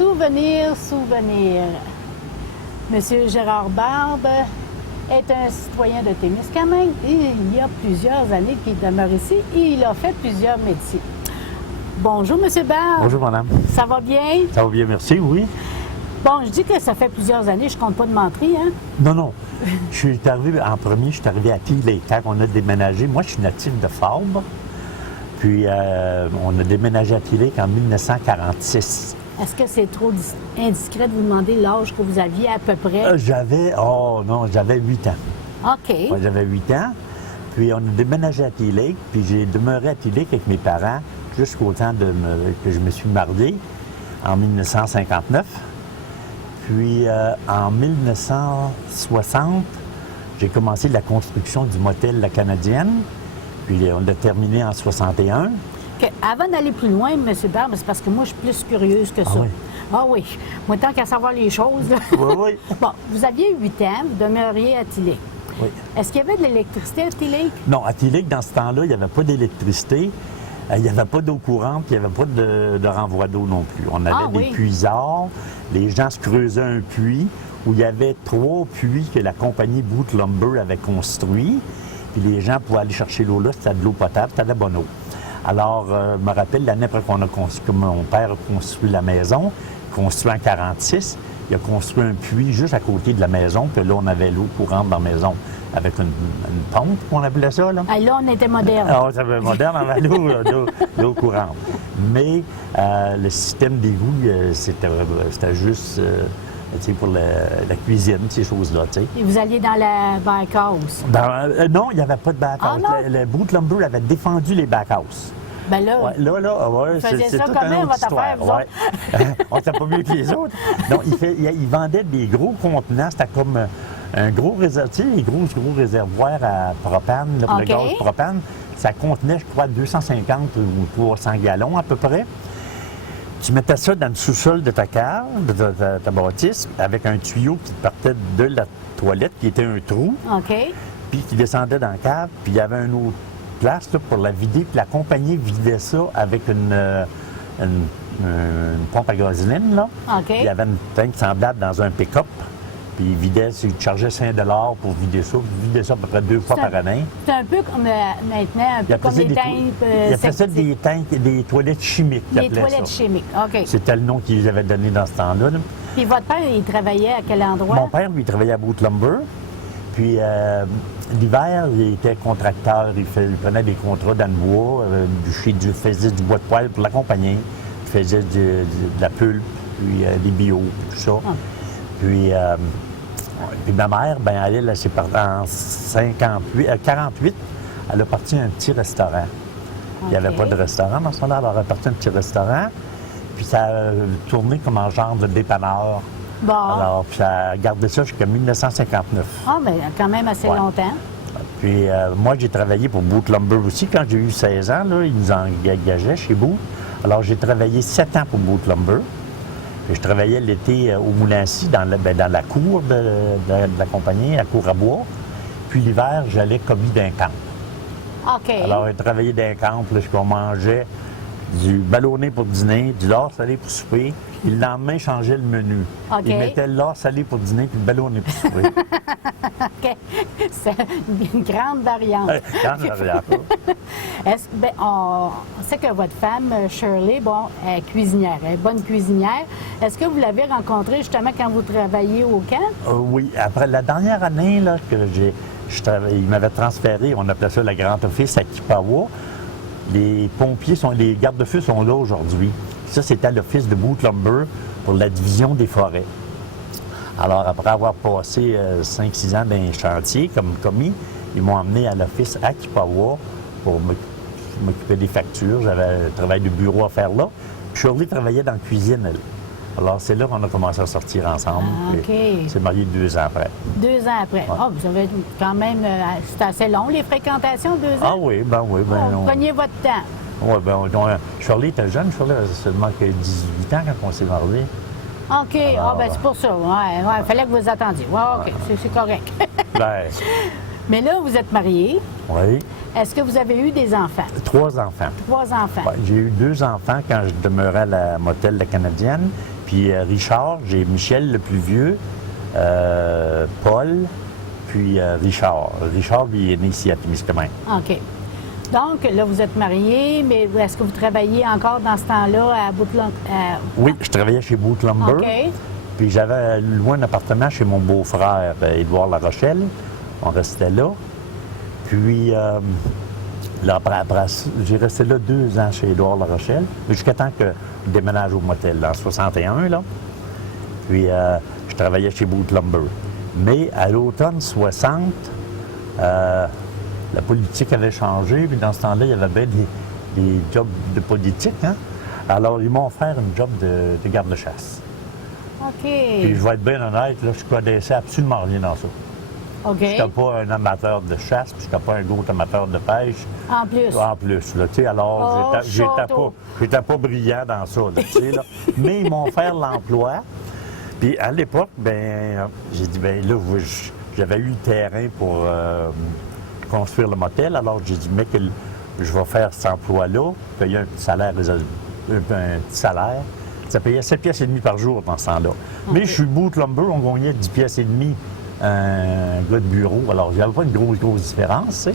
Souvenir. Monsieur Gérard Barbe est un citoyen de Témiscamingue et il y a plusieurs années qu'il demeure ici et il a fait plusieurs métiers. Bonjour, Monsieur Barbe. Bonjour, madame. Ça va bien? Ça va bien, merci, oui. Bon, je dis que ça fait plusieurs années, je compte pas de mentir, hein? Non. Je suis arrivé à Tilley quand on a déménagé. Moi, je suis natif de Fabre. Puis, on a déménagé à Tilley en 1946. Est-ce que c'est trop indiscret de vous demander l'âge que vous aviez à peu près? J'avais 8 ans. OK. Ouais, j'avais 8 ans. Puis, on a déménagé à Tilley. Puis, j'ai demeuré à Tilley avec mes parents jusqu'au temps que je me suis marié en 1959. Puis, en 1960, j'ai commencé la construction du motel La Canadienne. Puis, on l'a terminé en 61. Okay. Avant d'aller plus loin, M. Barbe, c'est parce que moi, je suis plus curieuse que ça. Oui. Ah oui. Moi, tant qu'à savoir les choses. Là. Oui. Bon, vous aviez 8 ans, vous demeuriez à Tilley. Oui. Est-ce qu'il y avait de l'électricité à Tilley? Non, à Tilley, dans ce temps-là, il n'y avait pas d'électricité. Il n'y avait pas d'eau courante, il n'y avait pas de renvoi d'eau non plus. On avait des puisards. Les gens se creusaient un puits où il y avait 3 puits que la compagnie Boot Lumber avait construits. Puis les gens pouvaient aller chercher l'eau là, c'était de l'eau potable, c'était de la bonne eau. Alors, je me rappelle l'année après que mon père a construit la maison, construit en 1946, il a construit un puits juste à côté de la maison, puis là, on avait l'eau courante dans la maison, avec une pompe, on appelait ça, là. Ah, là, on était moderne. Ah, ça avait moderne, on avait l'eau courante. Mais le système d'égout, c'était juste pour la cuisine, ces choses-là. Et vous alliez dans la backhouse? Non, il n'y avait pas de backhouse. Ah, le Boot Lumber avait défendu les backhouses. Ben là, c'est ça toute comment, une autre votre histoire. affaire, vous autres? On n'était pas mieux que les autres. Non, il vendait des gros contenants. C'était comme un gros réservoir, tu sais, les gros réservoirs à propane, là, pour le gaz propane. Ça contenait, je crois, 250 ou 300 gallons à peu près. Tu mettais ça dans le sous-sol de ta cave, de ta bâtisse, avec un tuyau qui partait de la toilette, qui était un trou, puis qui descendait dans la cave, puis il y avait une autre place là, pour la vider, puis la compagnie vidait ça avec une pompe à gasoline, là. Il y avait une tank semblable dans un pick-up, puis il chargeait 5 $ pour vider ça. Il vidait ça à peu près 2 fois par année. C'est un peu comme maintenant, un peu comme les tanks il appelait ça des tanks, des toilettes chimiques. Des toilettes chimiques, OK. C'était le nom qu'ils avaient donné dans ce temps-là. Puis votre père, il travaillait à quel endroit? Mon père, lui, il travaillait à Boot Lumber. Puis l'hiver, il était contracteur. Il prenait des contrats dans le bois. Il faisait du bois de poêle pour la compagnie. Il faisait de la pulpe, puis des bio, tout ça. Puis ma mère, elle s'est partie en 48, elle a parti un petit restaurant. Il n'y avait pas de restaurant dans ce temps-là, elle a parti un petit restaurant. Puis ça a tourné comme un genre de dépanneur. Bon. Alors, puis ça a gardé ça jusqu'en 1959. Ah, mais quand même assez longtemps. Puis moi, j'ai travaillé pour Boot Lumber aussi. Quand j'ai eu 16 ans, là, ils nous engageaient chez Boot. Alors, j'ai travaillé 7 ans pour Boot Lumber. Puis je travaillais l'été au Moulin-Cy, dans la cour de la compagnie, la cour à bois. Puis l'hiver, j'allais commis d'un camp. OK. Alors, j'ai travaillé d'un camp, là, on mangeait du ballonné pour dîner, du lard salé pour souper. Puis le lendemain, il changeait le menu. Il mettait le lard salé pour dîner puis le ballonné pour souper. OK. C'est une grande variante. Grande variante. On sait que votre femme, Shirley, est cuisinière, elle est bonne cuisinière. Est-ce que vous l'avez rencontrée justement quand vous travailliez au camp? Oui. Après la dernière année là, que il m'avait transféré, on appelait ça la Grande Office à Kipawa. Les pompiers, les gardes-feu sont là aujourd'hui. Ça, c'était à l'office de Boot Lumber pour la division des forêts. Alors, après avoir passé 5-6 ans dans les chantiers comme commis, ils m'ont emmené à l'office à Kipawa pour m'occuper des factures. J'avais un travail de bureau à faire là. Puis Shirley travaillait dans la cuisine, elle. Alors, c'est là qu'on a commencé à sortir ensemble. OK. On s'est mariés 2 ans après. 2 ans après. Ouais. Vous avez quand même... c'est assez long, les fréquentations, 2 ans? Ah oui, oui. Vous preniez votre temps. Oui, Shirley était jeune. Shirley avait seulement 18 ans quand on s'est mariés. OK. C'est pour ça. Il fallait que vous attendiez. OK. C'est correct. Mais là, vous êtes marié. Oui. Est-ce que vous avez eu des enfants? 3 enfants. 3 enfants. Ouais, j'ai eu 2 enfants quand je demeurais à la motel La Canadienne. Puis Richard, j'ai Michel le plus vieux, Paul, puis Richard. Richard, lui, il est né ici à Témiscamingue. OK. Donc, là, vous êtes marié, mais est-ce que vous travaillez encore dans ce temps-là à Bootland? Oui, je travaillais chez Boot Lumber. OK. Puis j'avais loué un appartement chez mon beau-frère, Édouard Larochelle. On restait là. Puis, là, après, j'ai resté là 2 ans chez Édouard Larochelle, jusqu'à temps que je déménage au motel, en 61, là. Puis, je travaillais chez Boot Lumber. Mais à l'automne 60, la politique avait changé, puis dans ce temps-là, il y avait bien des jobs de politique, hein? Alors, ils m'ont offert une job de garde-chasse. OK. Puis, je vais être bien honnête, là, je connaissais absolument rien dans ça. OK. Je n'étais pas un amateur de chasse, puis je n'étais pas un gros amateur de pêche. En plus. En plus, là, tu sais, alors, j'étais pas brillant dans ça, là, tu sais, là. Mais ils m'ont offert l'emploi. Puis à l'époque, ben j'ai dit, ben là, j'avais eu le terrain pour construire le motel, alors j'ai dit, mais que je vais faire cet emploi-là, payer un petit salaire, un petit salaire. Ça payait 7 pièces et demie par jour dans ce temps-là. Okay. Mais je suis Boot Lumber, on gagnait 10 pièces et demie un gars de bureau. Alors, il n'y avait pas une grosse différence, tu sais.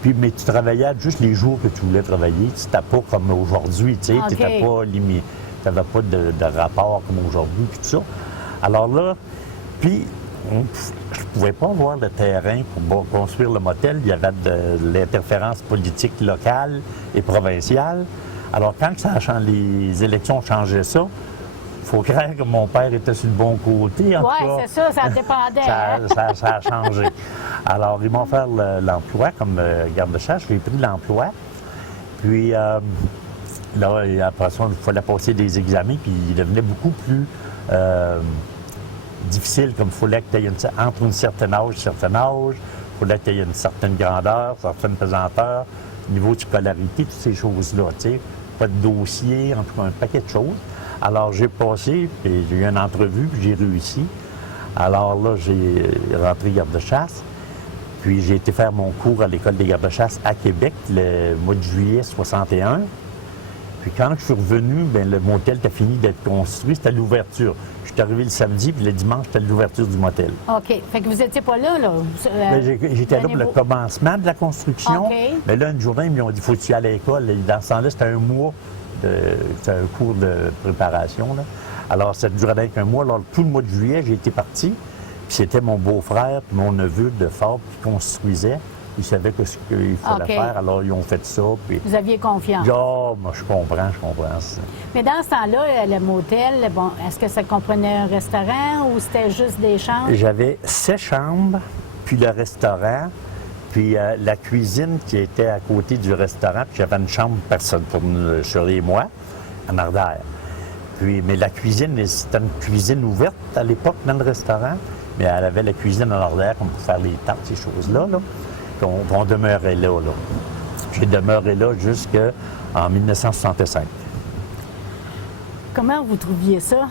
Puis, mais tu travaillais juste les jours que tu voulais travailler. Tu n'étais pas comme aujourd'hui, tu sais. Okay. Tu n'étais pas limité. Tu n'avais pas de rapport comme aujourd'hui, puis tout ça. Alors là, puis, je ne pouvais pas avoir de terrain pour construire le motel. Il y avait de l'interférence politique locale et provinciale. Alors, quand les élections changeaient ça, il faut croire que mon père était sur le bon côté. Oui, c'est ça, ça dépendait. ça a changé. Alors, ils m'ont offert l'emploi comme garde-chasse. J'ai pris l'emploi. Puis, là, après ça, il fallait passer des examens, puis il devenait beaucoup plus difficile, comme il fallait que tu aies entre un certain âge, il fallait que tu aies une certaine grandeur, une certaine pesanteur, niveau de scolarité, toutes ces choses-là, tu sais. Pas de dossier, en tout cas, un paquet de choses. Alors, j'ai passé, puis j'ai eu une entrevue, puis j'ai réussi. Alors là, j'ai rentré garde-chasse. Puis j'ai été faire mon cours à l'École des gardes-chasse à Québec le mois de juillet 61. Puis quand je suis revenu, bien, le motel était fini d'être construit, c'était l'ouverture. Je suis arrivé le samedi, puis le dimanche, c'était l'ouverture du motel. OK. Fait que vous n'étiez pas là, là? J'étais là pour le commencement de la construction. Okay. Mais là, une journée, ils m'ont dit, faut que tu ailles à l'école. Dans ce temps-là, c'était un mois, c'était un cours de préparation, là. Alors, ça durait avec un mois. Alors, tout le mois de juillet, j'ai été parti. Puis c'était mon beau-frère, puis mon neveu de Fort qui construisait. Ils savaient ce qu'il fallait faire, alors ils ont fait ça. Puis... Vous aviez confiance? Ah, moi, je comprends ça. Mais dans ce temps-là, le motel, bon, est-ce que ça comprenait un restaurant ou c'était juste des chambres? J'avais 7 chambres, puis le restaurant, puis la cuisine qui était à côté du restaurant, puis j'avais une chambre personne pour nous, Shirley et moi, en arrière. Puis, mais la cuisine, c'était une cuisine ouverte à l'époque dans le restaurant, mais elle avait la cuisine en arrière, comme pour faire les tartes, ces choses-là, là. On demeurait là. J'ai demeuré là jusqu'en 1965. Comment vous trouviez ça?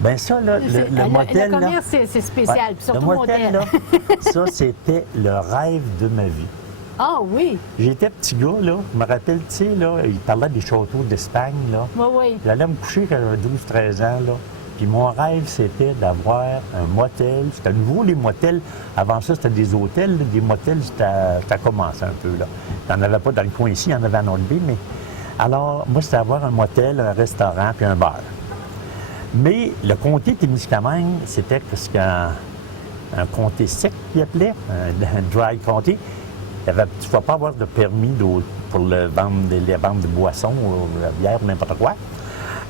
Bien ça, là, le motel... Le commerce, c'est spécial, ouais, puis surtout le motel. Là, ça, c'était le rêve de ma vie. Ah oui? J'étais petit gars, là. Je me rappelle, tu sais, là, il parlait des châteaux d'Espagne, là. Oui, oui. J'allais me coucher quand j'avais 12-13 ans, là. Puis mon rêve, c'était d'avoir un motel. C'était nouveau, les motels. Avant ça, c'était des hôtels. Des motels, ça commençait un peu, là. Il n'y en avait pas dans le coin ici, il y en avait à North Bay, mais... Alors, moi, c'était avoir un motel, un restaurant, puis un bar. Mais le comté Témiscamingue, c'était presque un comté sec, qu'il appelait, un dry county. Tu ne vas pas avoir de permis pour les ventes de boissons, ou de la bière, ou n'importe quoi.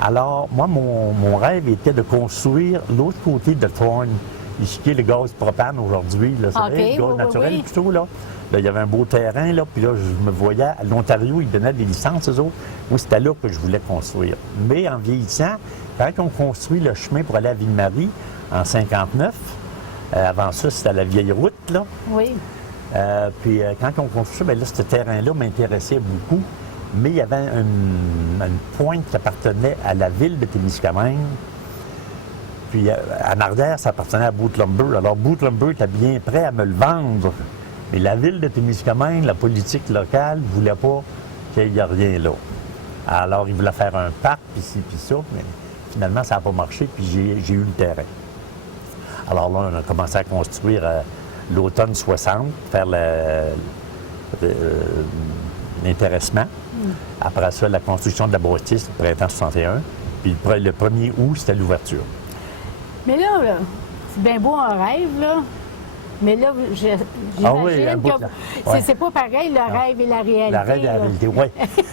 Alors, moi, mon rêve était de construire l'autre côté de Thorne, ici qui est le gaz propane aujourd'hui, le gaz naturel plutôt, là. Là, il y avait un beau terrain, là, puis là, je me voyais à l'Ontario, ils donnaient des licences, eux autres. Moi, c'était là que je voulais construire. Mais en vieillissant, quand on construit le chemin pour aller à Ville-Marie, en 59, avant ça, c'était la vieille route, là. Oui. Puis quand on construit ça, bien là, ce terrain-là m'intéressait beaucoup. Mais il y avait une pointe qui appartenait à la ville de Témiscamingue. Puis en arrière, ça appartenait à Boot Lumber. Alors Boot Lumber était bien prêt à me le vendre Mais la ville de Témiscamingue, la politique locale, ne voulait pas qu'il y ait rien là. Alors, ils voulaient faire un parc, puis ci, puis ça, mais finalement, ça n'a pas marché, puis j'ai eu le terrain. Alors là, on a commencé à construire l'automne 60, faire l'intéressement. Après ça, la construction de la bâtisse, le printemps 61. Puis le 1er août, c'était l'ouverture. Mais là, c'est bien beau un rêve, là. Mais là, j'imagine que c'est pas pareil, le rêve et la réalité. La rêve et la réalité, oui.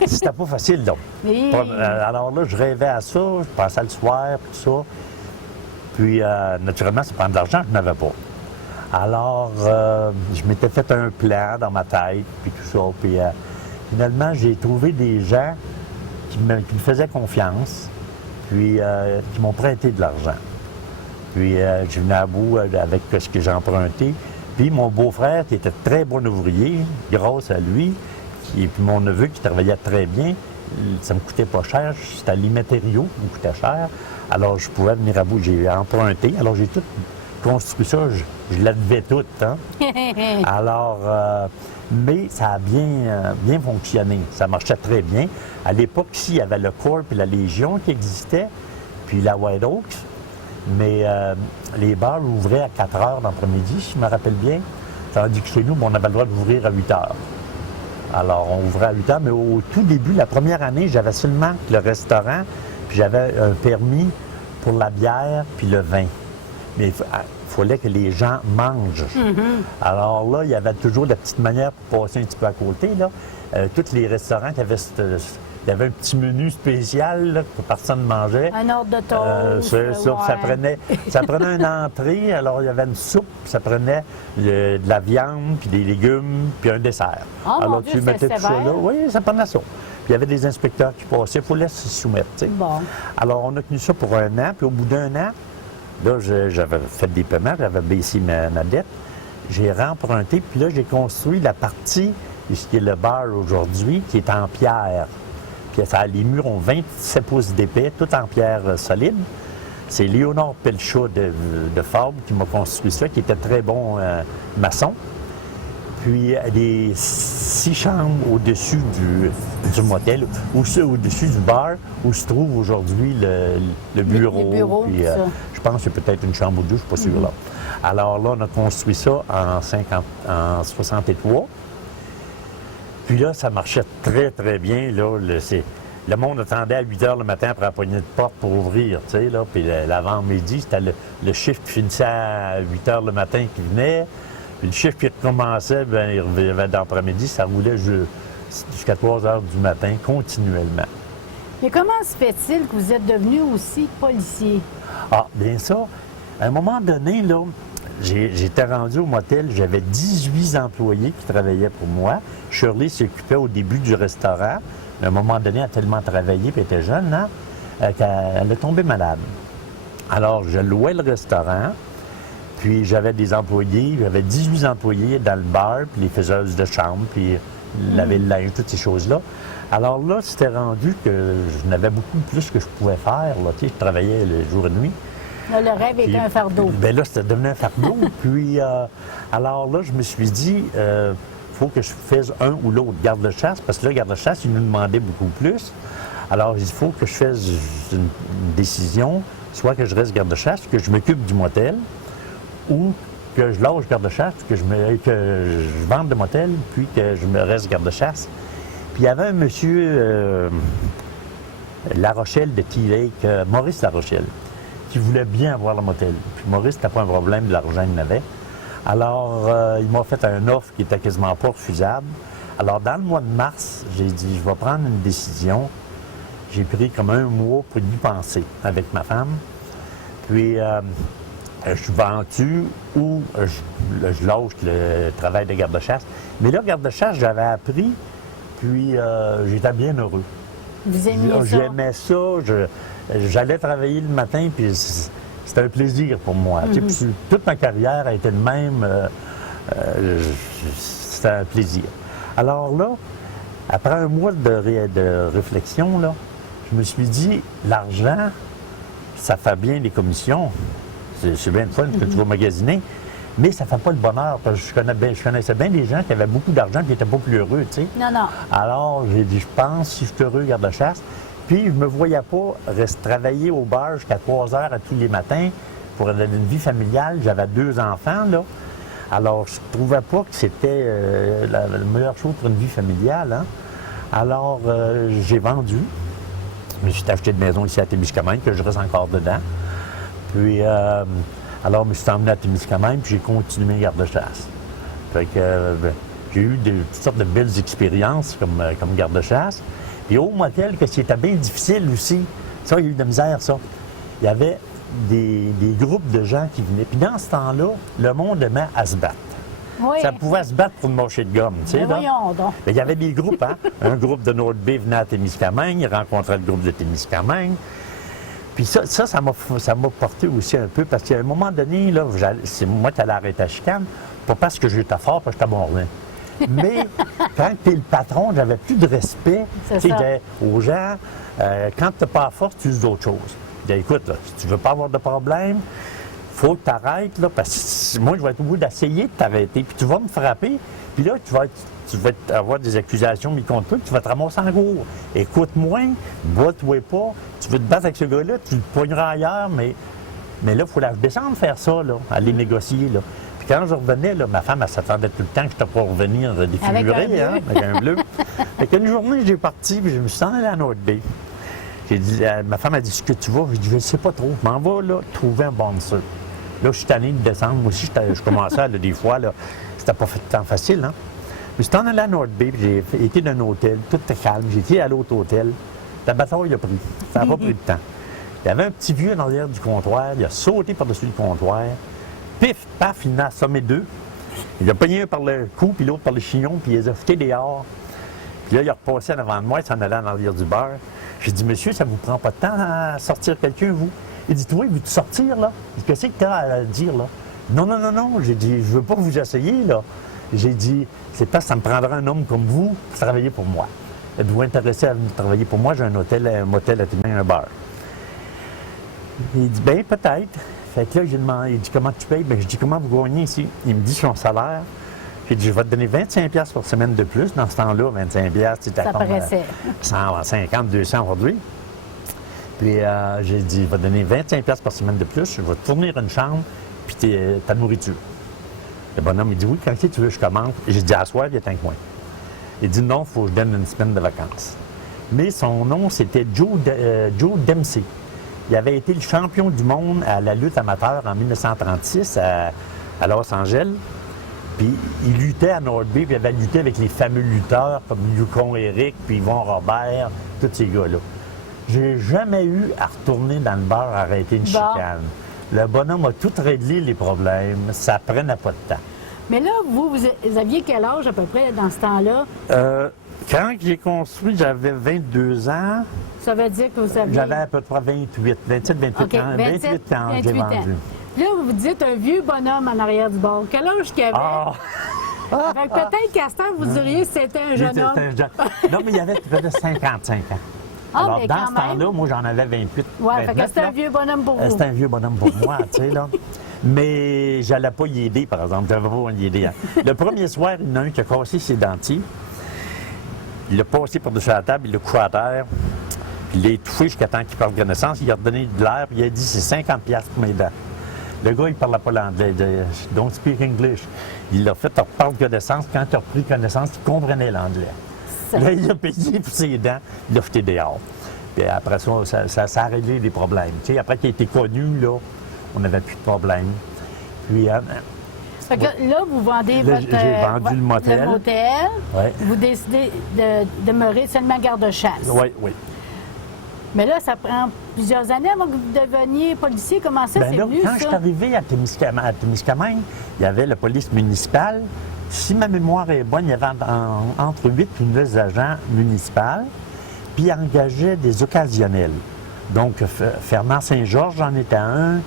C'était pas facile, donc. Oui. Alors là, je rêvais à ça, je passais le soir, tout ça. Puis, naturellement, ça prend de l'argent, je n'avais pas. Alors, je m'étais fait un plan dans ma tête, puis tout ça. Puis, finalement, j'ai trouvé des gens qui me faisaient confiance, puis qui m'ont prêté de l'argent. Puis, je venais à bout avec ce que j'ai emprunté. Puis, mon beau-frère, qui était très bon ouvrier, grâce à lui, et puis mon neveu qui travaillait très bien, ça me coûtait pas cher. C'était les matériaux qui me coûtaient cher. Alors, je pouvais venir à bout. J'ai emprunté. Alors, j'ai tout construit ça. Je la devais toute, hein? Alors, mais ça a bien fonctionné. Ça marchait très bien. À l'époque, ici, il y avait le Corps et la Légion qui existaient, puis la White Oaks. Mais les bars ouvraient à 4 heures l'après-midi, si je me rappelle bien. Tandis que chez nous, on avait le droit d'ouvrir à 8 heures. Alors, on ouvrait à 8 heures, mais au tout début, la première année, j'avais seulement le restaurant, puis j'avais un permis pour la bière puis le vin. Mais il fallait que les gens mangent. Alors là, il y avait toujours la petite manière pour passer un petit peu à côté. Là. Tous les restaurants qui avaient il y avait un petit menu spécial là, que personne ne mangeait. Un ordre de toast. C'est ça. Ouais. Ça prenait une entrée, alors il y avait une soupe, ça prenait de la viande, puis des légumes, puis un dessert. Oh, alors mon Dieu, tu mettais tout ça sévère. là. Oui, ça prenait ça. Puis il y avait des inspecteurs qui passaient, il fallait se soumettre. Tu sais. Bon. Alors on a tenu ça pour un an, puis au bout d'un an, là, j'avais fait des paiements, j'avais baissé ma dette. J'ai remprunté, puis là, j'ai construit la partie, ce qui est le bar aujourd'hui, qui est en pierre. Puis les murs ont 27 pouces d'épais, tout en pierre solide. C'est Léonard Pelchat de Fabre qui m'a construit ça, qui était très bon maçon. Puis les 6 chambres au-dessus du motel, ou au-dessus du bar, où se trouve aujourd'hui le bureau. Le bureau, puis, je pense que c'est peut-être une chambre ou deux, je ne suis pas sûr là. Alors là, on a construit ça en 63. Puis là, ça marchait très, très bien. Là, le monde attendait à 8 heures le matin après la poignée de porte pour ouvrir, tu sais, là. Puis l'avant-midi, c'était le chiffre qui finissait à 8 heures le matin qui venait. Puis le chiffre qui recommençait, bien, il revenait d'après-midi, ça roulait jusqu'à 3 heures du matin, continuellement. Mais comment se fait-il que vous êtes devenu aussi policier? Ah, bien ça, à un moment donné, là, j'étais rendu au motel, j'avais 18 employés qui travaillaient pour moi. Shirley s'occupait au début du restaurant. À un moment donné, elle a tellement travaillé, puis elle était jeune, hein, qu'elle est tombée malade. Alors, je louais le restaurant, puis j'avais des employés, j'avais 18 employés dans le bar, puis les faiseuses de chambre, puis laver le linge, toutes ces choses-là. Alors là, c'était rendu que je n'avais beaucoup plus que je pouvais faire. Là. Tu sais, je travaillais le jour et nuit. Là, le rêve était un fardeau. Bien là, c'était devenu un fardeau. Puis, alors là, je me suis dit, faut que je fasse un ou l'autre garde-chasse, parce que là, garde-chasse, il nous demandait beaucoup plus. Alors, il faut que je fasse une décision, soit que je reste garde-chasse, que je m'occupe du motel, ou que je lâche garde-chasse, que je vende le motel, puis que je me reste garde-chasse. Puis il y avait un monsieur La Rochelle de T-Lake, Maurice La Rochelle, qui voulait bien avoir le motel. Puis Maurice, c'était pas un problème, de l'argent il n'avait. Alors, il m'a fait un offre qui était quasiment pas refusable. Alors, dans le mois de mars, j'ai dit, je vais prendre une décision. J'ai pris comme un mois pour y penser avec ma femme. Puis, je vends-tu ou je lâche le travail de garde-chasse. Mais là, garde-chasse, j'avais appris, puis j'étais bien heureux. Vous aimiez ça? J'aimais ça. J'allais travailler le matin, puis c'était un plaisir pour moi. Tu sais, puis toute ma carrière a été le même. C'était un plaisir. Alors là, après un mois de réflexion, là, je me suis dit, l'argent, ça fait bien les commissions. C'est bien le fun que tu vas magasiner. Mais ça ne fait pas le bonheur, parce que je connaissais bien des gens qui avaient beaucoup d'argent et qui n'étaient pas plus heureux, tu sais. Non, non. Alors, j'ai dit, je pense, si je suis heureux, garde-chasse. Puis, je ne me voyais pas travailler au bar jusqu'à 3 heures à tous les matins pour avoir une vie familiale. J'avais 2 enfants, là. Alors, je ne trouvais pas que c'était la meilleure chose pour une vie familiale, hein. Alors, j'ai vendu. Je me suis acheté une maison ici à Témiscamingue, que je reste encore dedans. Puis, alors, je me suis emmené à Témiscamingue, puis j'ai continué garde-chasse. Fait que j'ai eu toutes sortes de belles expériences comme garde-chasse. Puis au motel, que c'était bien difficile aussi, ça, il y a eu de la misère, ça. Il y avait des groupes de gens qui venaient. Puis dans ce temps-là, le monde aimait à se battre. Oui. Ça pouvait se battre pour une marché de gomme, tu sais. Voyons donc. Mais il y avait des groupes, hein. Un groupe de North Bay venait à Témiscamingue, il rencontrait le groupe de Témiscamingue. Puis ça m'a porté aussi un peu, parce qu'à un moment donné, là, c'est moi qui allais arrêter la chicane, pas parce que j'étais fort, parce que j'étais bon. Mais quand tu es le patron, j'avais plus de respect aux gens. Quand tu n'es pas à force, tu uses d'autres choses. Je dis, écoute, là, si tu ne veux pas avoir de problème, il faut que tu arrêtes, là, parce que moi, je vais être au bout d'essayer de t'arrêter. Puis tu vas me frapper, puis là, tu vas avoir des accusations mis contre toi, puis tu vas te ramasser en cours. Écoute-moi, bats-toi pas. Tu veux te battre avec ce gars-là, tu le poigneras ailleurs, mais là, il faut la descendre faire ça, là, aller négocier, là. Puis quand je revenais, là, ma femme, elle s'attendait tout le temps que je n'étais pas revenir défiguré, avec un bleu. Fait qu'une journée, j'ai parti, puis je me suis allé à North Bay. J'ai dit, ma femme a dit, ce que tu vas? J'ai dit, je ne sais pas trop. Je m'en vais, là, trouver un bouncer. Là, je suis tanné de descendre. Moi aussi, je commençais, là, des fois, là, c'était pas tant facile, hein. Je suis allé à North Bay, puis j'ai été dans un hôtel, tout était calme. J'ai été à l'autre hôtel. La bataille a pris. Ça n'a pas pris de temps. Il y avait un petit vieux en arrière du comptoir. Il a sauté par-dessus le comptoir. Pif, paf, il en a assommé 2. Il a pogné un par le cou, puis l'autre par le chignon, puis il les a jetés dehors. Puis là, il a repassé en avant de moi, il s'en allait en arrière du bar. J'ai dit, monsieur, ça vous prend pas de temps à sortir quelqu'un, vous? Il dit, toi, veux-tu sortir, là? Qu'est-ce que tu as à dire, là? Non, non, non, non. J'ai dit, je veux pas que vous essayiez, là. J'ai dit, c'est parce que ça me prendra un homme comme vous pour travailler pour moi. Êtes-vous intéressé à venir travailler pour moi? J'ai un motel à Témiscamingue, un bar. Il dit, bien, peut-être. Fait que là, j'ai demandé, il dit, comment tu payes? Bien, je dis, comment vous gagnez ici? Il me dit son salaire. J'ai dit, je vais te donner 25$ par semaine de plus. Dans ce temps-là, 25$, c'était ça comme paraissait. 150, 200 aujourd'hui. Puis j'ai dit, je vais te donner 25$ par semaine de plus. Je vais te fournir une chambre, puis ta nourriture. Le bonhomme, il dit, oui, quand tu veux, je commence. J'ai dit, à soir, il est un coin. Il dit, non, il faut que je donne une semaine de vacances. Mais son nom, c'était Joe Dempsey. Il avait été le champion du monde à la lutte amateur en 1936 à Los Angeles. Puis il luttait à North Bay, puis il avait lutté avec les fameux lutteurs comme Yukon Eric, puis Yvon Robert, tous ces gars-là. J'ai jamais eu à retourner dans le bar arrêter une chicane. Le bonhomme a tout réglé les problèmes. Ça prenait pas de temps. Mais là, vous aviez quel âge à peu près dans ce temps-là? Quand j'ai construit, j'avais 22 ans. Ça veut dire que vous aviez... J'avais à peu près 27, 28 okay, ans. 28 ans, j'ai vendu. Là, vous dites un vieux bonhomme en arrière du bar. Quel âge qu'il avait? Peut-être qu'à ce temps, vous diriez que c'était un jeune homme. Non, mais il avait près de 55 ans. Alors, mais dans ce temps-là, moi, j'en avais 28. Oui, fait que c'était un vieux bonhomme pour vous. C'était un vieux bonhomme pour moi, tu sais, là. Mais j'allais pas y aider, par exemple. J'avais pas y aider. Hein. Le premier soir, il y en a un qui a cassé ses dentiers. Il l'a passé par-dessus la table, il l'a couché à terre. Puis il l'a étouffé jusqu'à temps qu'il perde connaissance. Il a redonné de l'air, puis il a dit, c'est 50$ pour mes dents. Le gars, il ne parlait pas l'anglais. Don't speak English. Il l'a fait reprendre connaissance. Quand il a repris connaissance, il comprenait l'anglais. Là, il a payé pour ses dents. Il l'a jeté dehors. Puis après ça a réglé des problèmes. Tu sais, après qu'il a été connu, là, on n'avait plus de problème. Puis, fait que là, vous vendez j'ai vendu le motel. Ouais. Vous décidez de demeurer seulement garde-chasse. Oui, oui. Mais là, ça prend plusieurs années avant que vous deveniez policier. Comment ça, c'est venu, quand je suis arrivé à Témiscamingue, il y avait la police municipale. Si ma mémoire est bonne, il y avait entre 8 et 9 agents municipaux, puis ils engageaient des occasionnels. Donc, Fernand Saint-Georges en était un,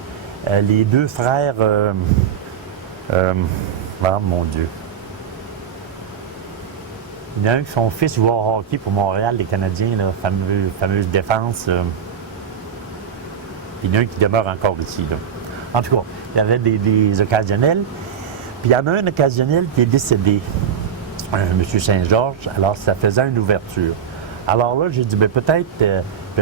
les 2 frères... oh mon Dieu. Il y en a un qui son fils joue au hockey pour Montréal, les Canadiens, la fameuse défense. Il y en a un qui demeure encore ici. Là. En tout cas, il y avait des occasionnels. Puis il y en a un occasionnel qui est décédé, M. Saint-Georges, alors ça faisait une ouverture. Alors là, j'ai dit, bien peut-être,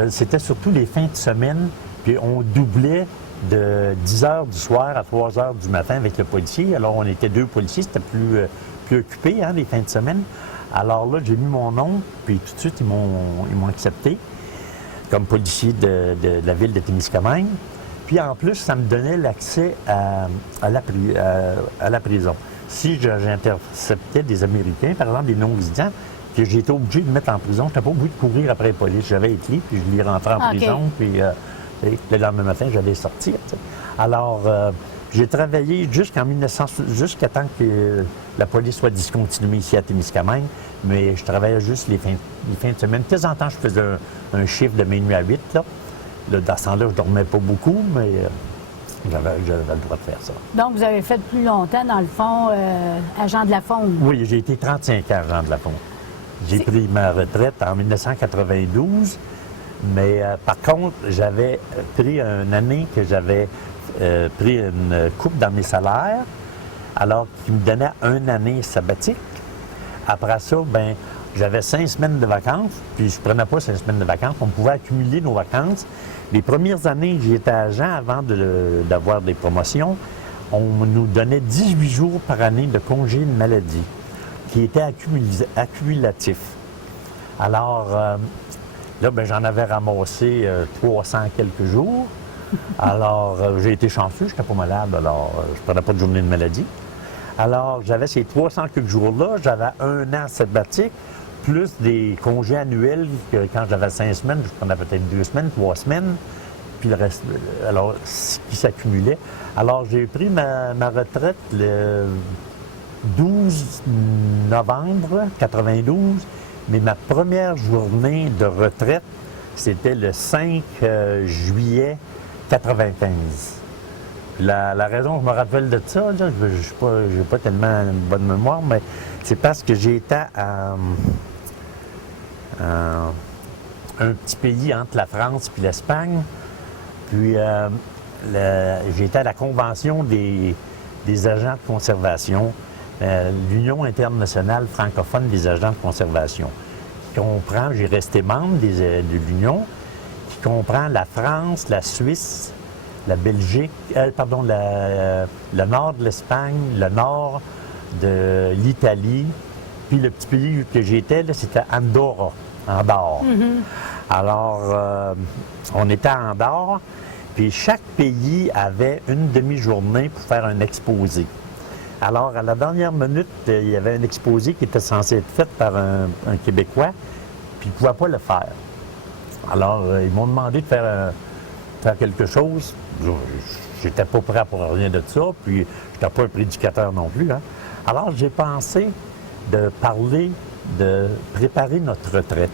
c'était surtout les fins de semaine, puis on doublait de 10 heures du soir à 3 heures du matin avec le policier. Alors on était 2 policiers, c'était plus occupé, hein, les fins de semaine. Alors là, j'ai mis mon nom, puis tout de suite, ils m'ont accepté comme policier de la ville de Témiscamingue. Puis en plus, ça me donnait l'accès à la prison. Si j'interceptais des Américains, par exemple des non-résidents, que j'étais obligé de mettre en prison, je n'étais pas obligé de courir après la police. J'avais les clés, puis je les rentrais en prison, puis le lendemain matin, j'allais sortir. T'sais. Alors, j'ai travaillé jusqu'à temps que la police soit discontinuée ici à Témiscamingue, mais je travaillais juste les fins de semaine. De temps en temps, je faisais un chiffre de minuit à 8. Là, dans ce temps-là, je ne dormais pas beaucoup, mais j'avais le droit de faire ça. Donc, vous avez fait plus longtemps, dans le fond, agent de la faune. Oui, j'ai été 35 ans agent de la faune. J'ai pris ma retraite en 1992, mais par contre, j'avais pris une année que j'avais pris une coupe dans mes salaires, alors qu'il me donnait une année sabbatique. Après ça, ben j'avais 5 semaines de vacances, puis je ne prenais pas 5 semaines de vacances. On pouvait accumuler nos vacances. Les premières années que j'étais agent, avant d'avoir des promotions, on nous donnait 18 jours par année de congé de maladie, qui était accumulatif. Alors, là, ben, j'en avais ramassé 300 quelques jours. Alors, j'ai été chanceux, je n'étais pas malade, alors je ne prenais pas de journée de maladie. Alors, j'avais ces 300 quelques jours-là, j'avais 1 an sabbatique, plus des congés annuels, que quand j'avais 5 semaines, je prenais peut-être 2 semaines, 3 semaines, puis le reste, alors, ce qui s'accumulait. Alors, j'ai pris ma retraite le 12 novembre 92, mais ma première journée de retraite, c'était le 5 juillet 95. La raison que je me rappelle de ça, là, je n'ai pas tellement une bonne mémoire, mais c'est parce que j'étais à un petit pays entre la France et l'Espagne. Puis j'étais à la convention des agents de conservation, l'Union internationale francophone des agents de conservation, qui comprend, j'ai resté membre de l'Union, qui comprend la France, la Suisse, la Belgique, le nord de l'Espagne, le nord de l'Italie, puis le petit pays que j'étais, c'était Andorre. Alors, on était à Andorre, puis chaque pays avait une demi-journée pour faire un exposé. Alors, à la dernière minute, il y avait un exposé qui était censé être fait par un Québécois, puis il ne pouvait pas le faire. Alors, ils m'ont demandé de faire quelque chose. J'étais pas prêt pour rien de ça, puis je n'étais pas un prédicateur non plus. Hein. Alors, j'ai pensé de parler de préparer notre retraite.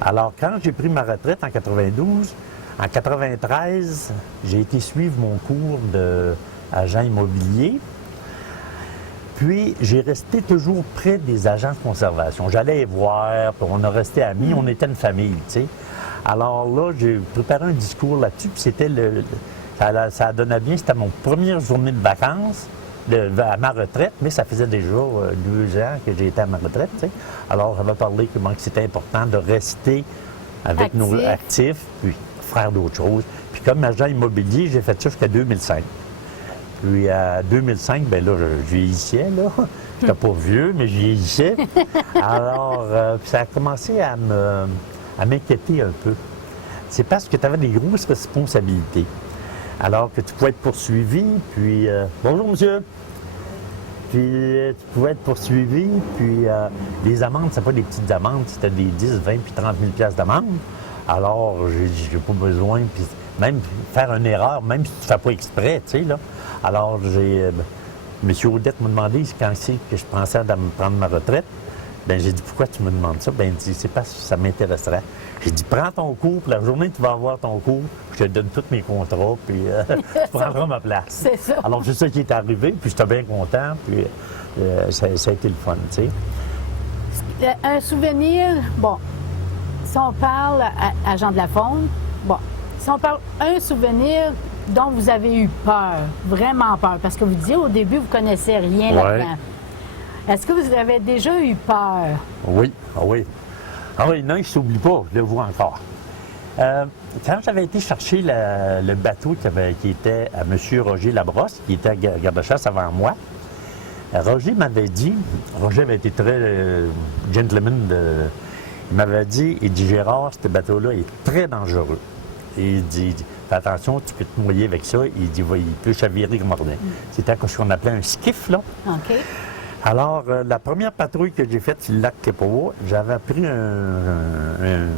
Alors, quand j'ai pris ma retraite en 92, en 93, j'ai été suivre mon cours d'agent immobilier. Puis, j'ai resté toujours près des agents de conservation. J'allais les voir, puis on a resté amis, on était une famille, tu sais. Alors là, j'ai préparé un discours là-dessus, puis c'était ça donnait bien, c'était mon première journée de vacances à ma retraite, mais ça faisait déjà 2 ans que j'étais à ma retraite, tu sais. Alors, j'avais parlé comment c'était important de rester avec nos actifs, puis faire d'autres choses. Puis comme agent immobilier, j'ai fait ça jusqu'à 2005. Puis à 2005, bien là, je vieillissais, là. J'étais pas vieux, mais je vieillissais. Alors, ça a commencé à m'inquiéter un peu. C'est parce que tu avais des grosses responsabilités. Alors que tu pouvais être poursuivi, puis bonjour monsieur. Puis tu pouvais être poursuivi, puis les amendes, c'est pas des petites amendes, c'était des 10, 20 puis 30 000 piastres d'amende. Alors, j'ai pas besoin, puis même faire une erreur, même si tu ne fais pas exprès, tu sais, là. Alors, M. Audette m'a demandé quand c'est que je pensais à me prendre ma retraite. Bien, j'ai dit, pourquoi tu me demandes ça? Bien, il dit, c'est parce que ça m'intéresserait. J'ai dit, prends ton cours, puis la journée que tu vas avoir ton cours, je te donne tous mes contrats, puis tu prendras ma place. C'est ça. Alors, c'est ça qui est arrivé, puis j'étais bien content, puis ça a été le fun, tu sais. Un souvenir, bon, si on parle à Jean de la Faune, bon, si on parle un souvenir dont vous avez eu peur, vraiment peur, parce que vous disiez au début, vous ne connaissez rien là-dedans. Est-ce que vous avez déjà eu peur? Oui, ah oui. Ah oui, non, il ne s'oublie pas, je le vois encore. Quand j'avais été chercher le bateau qui était à M. Roger Labrosse, qui était garde-chasse avant moi, Roger m'avait dit, Roger avait été très gentleman, il m'avait dit, il dit, Gérard, ce bateau-là est très dangereux. Et il dit, fais attention, tu peux te noyer avec ça. Il dit, il peut chavirer comme ordinaire. C'était ce qu'on appelait un skiff, là. OK. Alors, la première patrouille que j'ai faite sur le lac Kipawa, j'avais pris un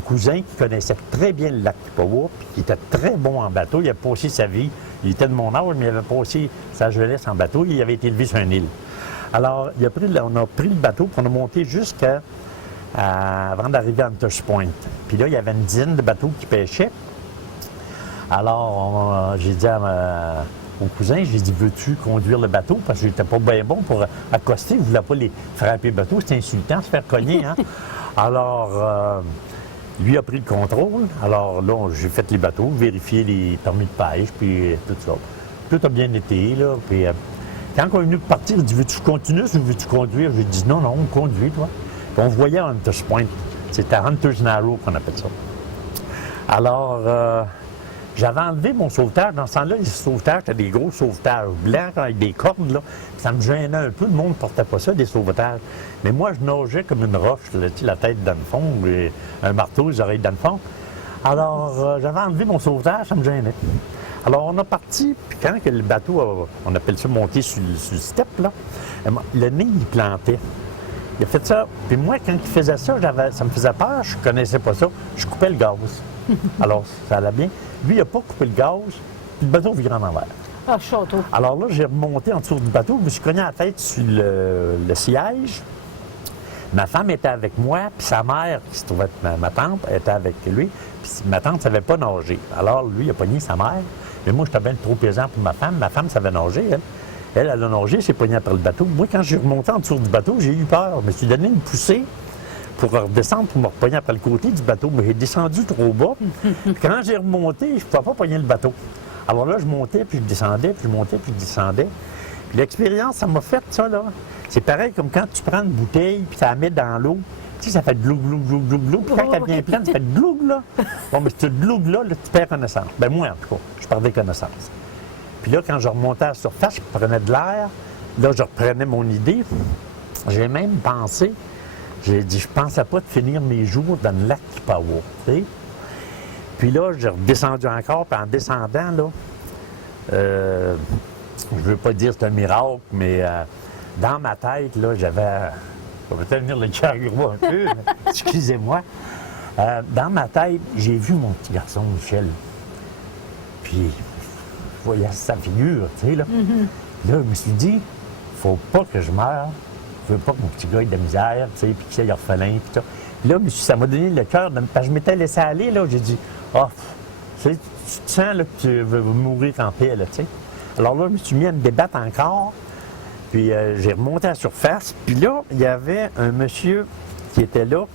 cousin qui connaissait très bien le lac Kipawa, puis qui était très bon en bateau. Il a passé sa vie, il était de mon âge, mais il avait passé sa jeunesse en bateau. Il avait été élevé sur une île. Alors, on a pris le bateau, puis on a monté avant d'arriver à Hunter's Point. Puis là, il y avait une dizaine de bateaux qui pêchaient. Alors, j'ai dit au cousin, j'ai dit, veux-tu conduire le bateau? Parce que j'étais pas bien bon pour accoster. Je ne voulais pas les frapper le bateau. C'était insultant, se faire cogner, hein? Alors, lui a pris le contrôle. Alors là, j'ai fait les bateaux, vérifié les permis de pêche, puis tout ça. Tout a bien été, là. Puis quand on est venu partir, il dit, veux-tu continuer ou veux-tu conduire? J'ai dit, non, on conduit, toi. Puis on voyait Hunter's Point. C'était Hunter's Narrow qu'on appelle ça. Alors, j'avais enlevé mon sauvetage. Dans ce temps-là, les sauvetages, c'était des gros sauvetages blancs avec des cordes, là. Ça me gênait un peu. Le monde ne portait pas ça, des sauvetages. Mais moi, je nageais comme une roche, là, la tête dans le fond, et un marteau, les oreilles dans le fond. Alors, j'avais enlevé mon sauvetage, ça me gênait. Alors, on a parti, puis quand que le bateau, on appelle ça monter sur le step, là, le nez, il plantait. Il a fait ça. Puis moi, quand il faisait ça, ça me faisait peur, je connaissais pas ça. Je coupais le gaz. Alors, ça allait bien. Lui, il n'a pas coupé le gaz, puis le bateau virait en envers. Ah, château. Alors là, j'ai remonté en dessous du bateau, je me suis cogné la tête sur le siège. Ma femme était avec moi, puis sa mère, qui se trouvait être ma tante, était avec lui. Puis ma tante ne savait pas nager. Alors, lui, il a pogné sa mère. Mais moi, j'étais bien trop pesant pour ma femme. Ma femme savait nager, elle. Elle a nagé, s'est pognée après le bateau. Moi, quand j'ai remonté en dessous du bateau, j'ai eu peur. Je me suis donné une poussée pour redescendre, pour me repogner après le côté du bateau. Mais j'ai descendu trop bas. Puis quand j'ai remonté, je ne pouvais pas pogner le bateau. Alors là, je montais, puis je descendais, puis je montais, puis je descendais. Puis l'expérience, ça m'a fait ça, là. C'est pareil comme quand tu prends une bouteille, puis tu la mets dans l'eau. Tu sais, ça fait glou, glou, glou, glou, glou. Puis quand elle devient pleine, ça fait glou, là. Bon, mais ce glou-là, là, tu perds connaissance. Ben moi, en tout cas, je perdais connaissance. Puis là, quand je remontais à la surface, je prenais de l'air. Là, je reprenais mon idée. J'ai même pensé, j'ai dit, je pensais pas de finir mes jours dans le lac Kipawa, tu sais. Puis là, j'ai redescendu encore, puis en descendant, là, je veux pas dire que c'est un miracle, mais dans ma tête, là, j'avais... Ça va peut-être venir le cœur gros un peu, mais excusez-moi. Dans ma tête, j'ai vu mon petit garçon, Michel. Puis, je voyais sa figure, tu sais, là. Là, je me suis dit, faut pas que je meure. Je veux pas que mon petit gars ait de la misère, tu sais, puis qu'il soit orphelin, puis tout. Puis là, ça m'a donné le cœur, parce que je m'étais laissé aller, là. J'ai dit, tu te sens là, que tu veux mourir en paix, là, tu sais. Alors là, je me suis mis à me débattre encore. Puis j'ai remonté à la surface. Puis là, il y avait un monsieur qui était là,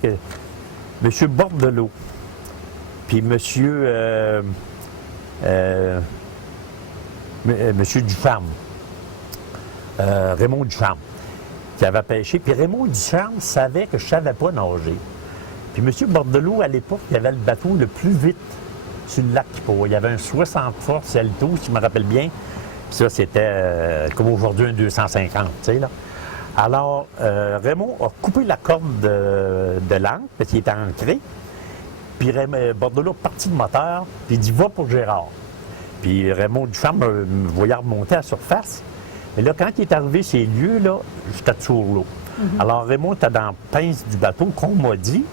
monsieur Bordelot. Puis monsieur Ducharme. Raymond Ducharme, qui avait pêché. Puis Raymond Ducharme savait que je ne savais pas nager. Puis monsieur Bordelot, à l'époque, il avait le bateau le plus vite sur le lac Kipawa. Il y avait un 60 force Alto, si je me rappelle bien. Puis ça, c'était comme aujourd'hui un 250, tu sais, là. Alors, Raymond a coupé la corde de l'ancre, parce qu'il était ancré. Puis Bordelot a parti le moteur, puis il dit, va pour Gérard. Puis Raymond Duchamp me voyait remonter à la surface. Mais là, quand il est arrivé ces lieux, là, j'étais sur l'eau. Alors, Raymond était dans la pince du bateau, qu'on m'a dit.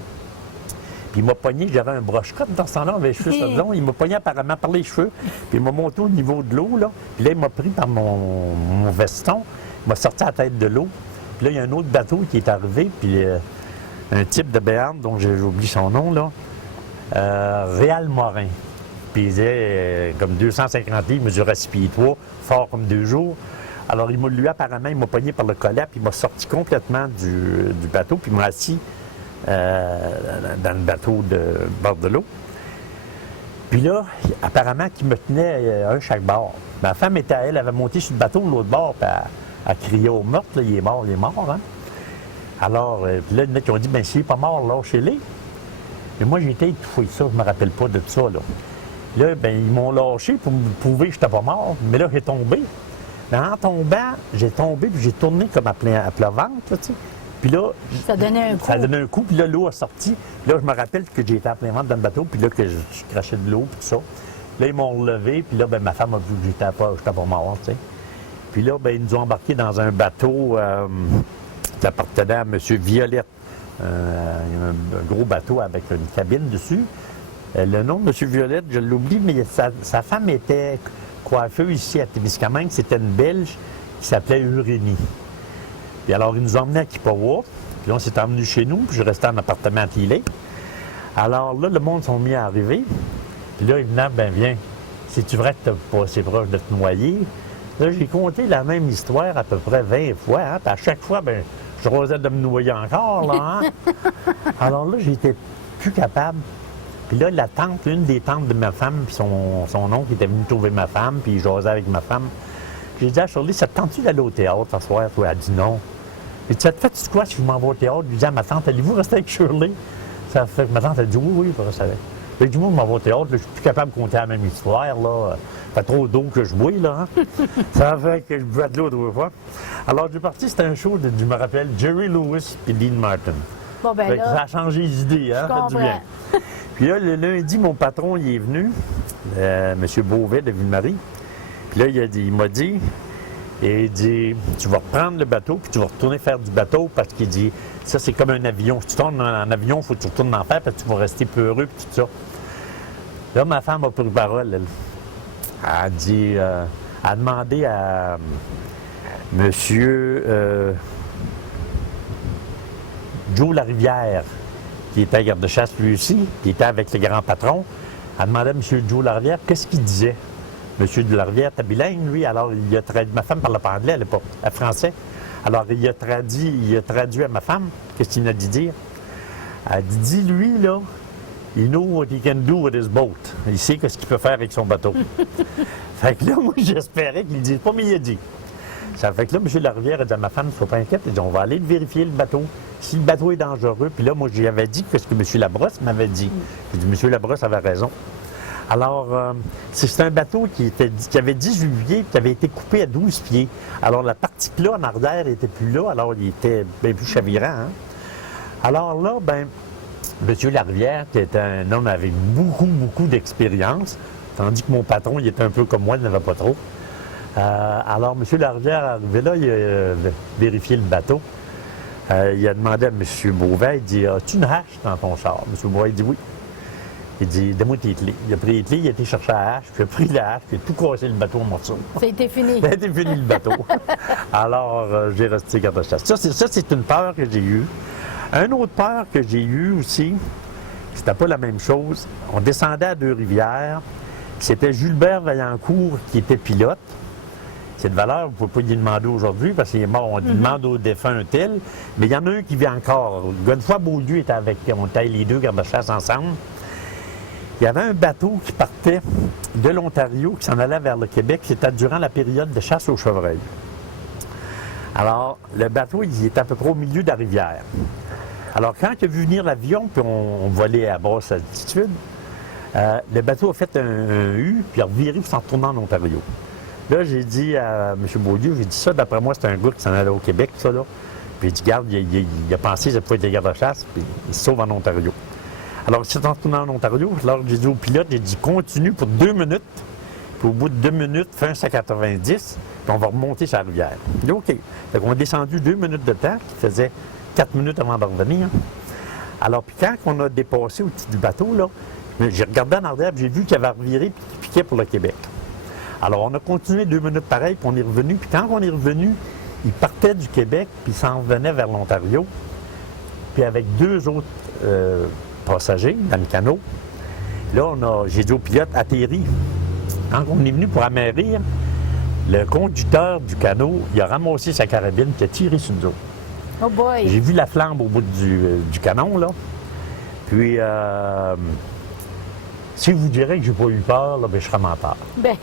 Puis il m'a pogné, j'avais un broche-crotte dans ce temps-là, on avait les cheveux sur le long. Il m'a pogné apparemment par les cheveux, puis il m'a monté au niveau de l'eau, là. Puis là, il m'a pris par mon veston, il m'a sorti à la tête de l'eau. Puis là, il y a un autre bateau qui est arrivé, puis un type de béarn, dont j'ai oublié son nom, là, Réal Morin. Puis il disait comme 250 livres, mesurait 6 pieds 3, fort comme 2 jours. Alors, lui, apparemment, il m'a pogné par le collet, puis il m'a sorti complètement du bateau, puis il m'a assis dans le bateau de Bordelot. Puis là, apparemment, qu'il me tenait un chaque bord. Ma femme elle avait monté sur le bateau de l'autre bord, puis elle criait au meurtre, là, il est mort, hein. Alors, puis là, il y en a qui ont dit, bien, s'il n'est pas mort, lâchez-les. Mais moi, j'ai été étouffé, ça, je ne me rappelle pas de ça, là. Là, bien, ils m'ont lâché pour me prouver que je n'étais pas mort, mais là, j'ai tombé. Mais en tombant, j'ai tombé, puis j'ai tourné comme à plat ventre, là, tu sais. Puis là, ça donnait un coup. Ça donnait un coup, puis là, l'eau a sorti. Là, je me rappelle que j'ai été à plein ventre dans le bateau, puis là, que je crachais de l'eau, puis tout ça. Là, ils m'ont relevé, puis là, ben, ma femme a vu que j'étais pas mort, tu sais. Puis là, ben, ils nous ont embarqués dans un bateau qui appartenait à M. Violette. Un gros bateau avec une cabine dessus. Le nom de M. Violette, je l'oublie, mais sa femme était coiffeuse ici à Témiscamingue. C'était une Belge qui s'appelait Urénie. Puis alors, ils nous ont emmenés à Kippawa. Puis là, on s'est emmenés chez nous, puis je restais en appartement à Tillet. Alors là, le monde s'est mis à arriver. Puis là, il me dit, ben viens, c'est-tu vrai que tu n'as pas assez proche de te noyer? Là, j'ai compté la même histoire à peu près 20 fois. Hein? Puis à chaque fois, ben je rosais de me noyer encore, là. Hein? Alors là, j'étais plus capable. Puis là, la tante, l'une des tantes de ma femme, puis son oncle était venu trouver ma femme, puis il jasait avec ma femme. J'ai dit à Shirley, ça te tente-tu d'aller au théâtre ce soir? Elle a dit non. Et ça te fait-tu quoi si je m'en vais au théâtre? Je lui dis à ma tante, allez-vous rester avec Shirley? Ça fait que ma tante a dit oui, je vais rester avec. J'ai dit, moi, je m'en vais au théâtre, là, je suis plus capable de compter la même histoire, là. Ça fait trop d'eau que je bois, là. Hein? Ça fait que je bois de l'eau deux fois. Alors, j'ai parti, c'était un show je me rappelle, Jerry Lewis et Dean Martin. Bon, ben là, ça a changé les idées, hein? Ça fait du bien. Puis là, le lundi, mon patron, il est venu, M. Beauvais de Ville-Marie. Puis là, il m'a dit, et il dit, tu vas reprendre le bateau, puis tu vas retourner faire du bateau, parce qu'il dit, ça, c'est comme un avion. Si tu tournes en avion, il faut que tu retournes en faire, parce que tu vas rester peureux, puis tout ça. Là, ma femme a pris parole, elle. Elle a dit, elle a demandé à Monsieur Joe Larivière, qui était garde-chasse lui aussi, qui était avec le grand patron, elle a demandé à M. Joe Larivière qu'est-ce qu'il disait. M. de Larivière était bilingue, lui, alors il a traduit. Ma femme parlait pas anglais à l'époque, à français. Alors il a traduit à ma femme qu'est-ce qu'il m'a dit dire. Elle dit, dis-lui, là, he know what he can do with his boat. Il sait ce qu'il peut faire avec son bateau. Fait que là, moi, j'espérais qu'il ne dise pas, mais il a dit. Ça fait que là, M. Larivière a dit à ma femme, ne sois pas inquiète, il dit, on va aller vérifier le bateau. Si le bateau est dangereux, puis là, moi, j'y avais dit ce que M. Labrosse m'avait dit. J'ai dit, M. Labrosse avait raison. Alors, c'est un bateau qui avait 18 pieds, qui avait été coupé à 12 pieds. Alors, la partie plat en arrière n'était plus là, alors il était bien plus chavirant. Hein? Alors là, ben M. Larivière, qui était un homme avec beaucoup d'expérience, tandis que mon patron, il était un peu comme moi, il n'avait pas trop. Alors, M. Larivière est arrivé là, il a vérifié le bateau. Il a demandé à M. Beauvais, il dit, as-tu une hache dans ton char? M. Beauvais, il dit oui. Il dit, donne-moi tes clés. Il a pris les clés, il a été chercher la hache, puis il a pris la hache, puis il a tout cassé le bateau en morceaux. Ça a été fini. Ça a été fini le bateau. Alors, j'ai resté garde-chasse. Ça, c'est une peur que j'ai eue. Une autre peur que j'ai eue aussi, c'était pas la même chose. On descendait à Deux-Rivières. C'était Gilbert Vaillancourt qui était pilote. Cette valeur, vous ne pouvez pas lui demander aujourd'hui parce qu'il est mort. On demande au défunt tel. Mais il y en a un qui vit encore. Godefroy Beaulieu était avec. On était les deux garde-chasse ensemble. Il y avait un bateau qui partait de l'Ontario, qui s'en allait vers le Québec. C'était durant la période de chasse aux chevreuils. Alors, le bateau, il était à peu près au milieu de la rivière. Alors, quand il a vu venir l'avion, puis on volait à basse altitude, le bateau a fait un U, puis il a reviré pour s'en retourner en Ontario. Là, j'ai dit à M. Beaulieu, j'ai dit ça, d'après moi, c'est un gars qui s'en allait au Québec, ça, là. Puis il dit, garde, il a pensé que ça pouvait être des gardes-chasse, puis il se sauve en Ontario. Alors, il s'est retourné en Ontario, alors j'ai dit au pilote, j'ai dit, continue pour 2 minutes, puis au bout de 2 minutes, fin 190, puis on va remonter sur la rivière. Il dit, OK. Fait qu'on a descendu 2 minutes de temps, qui faisait 4 minutes avant de revenir. Alors, puis quand on a dépassé au-dessus du bateau, là, j'ai regardé en arrière, j'ai vu qu'il avait reviré, puis qu'il piquait pour le Québec. Alors, on a continué 2 minutes pareil, puis on est revenu. Puis quand on est revenu, il partait du Québec, puis il s'en venait vers l'Ontario. Puis avec 2 autres passagers dans le canot, là, j'ai dit au pilote, atterri. Quand on est venu pour amerrir, le conducteur du canot, il a ramassé sa carabine, puis il a tiré sur nous autres. Oh boy! J'ai vu la flamme au bout du canon, là. Puis, Si vous direz que j'ai pas eu peur, là, bien, je serais menteur. Ben,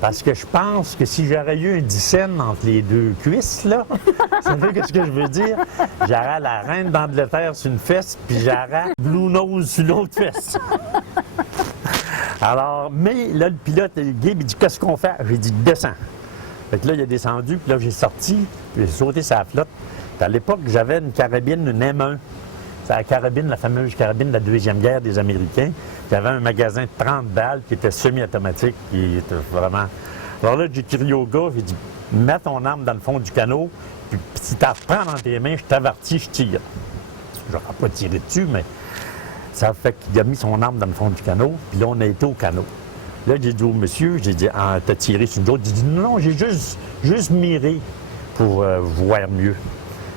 Parce que je pense que si j'aurais eu un 10 cents entre les deux cuisses, là, vous savez ce que je veux dire? J'aurais la reine d'Angleterre sur une fesse, puis j'aurais Blue Nose sur l'autre fesse. Alors, mais là, le pilote, le guide, il dit, qu'est-ce qu'on fait? J'ai dit, descends. Fait que là, il a descendu, puis là, j'ai sorti, puis j'ai sauté sa flotte. Puis à l'époque, j'avais une carabine, une M1. C'est la carabine, la fameuse carabine de la Deuxième Guerre des Américains. J'avais un magasin de 30 balles qui était semi-automatique, qui était vraiment... Alors là, j'ai crié au gars, j'ai dit, mets ton arme dans le fond du canot, puis si tu la reprends dans tes mains, je t'avertis, je tire. Je n'aurais pas tiré dessus, mais ça fait qu'il a mis son arme dans le fond du canot, puis là, on a été au canot. Là, j'ai dit au monsieur, j'ai dit, ah, t'as tiré sur une autre? Il dit, non, j'ai juste miré pour voir mieux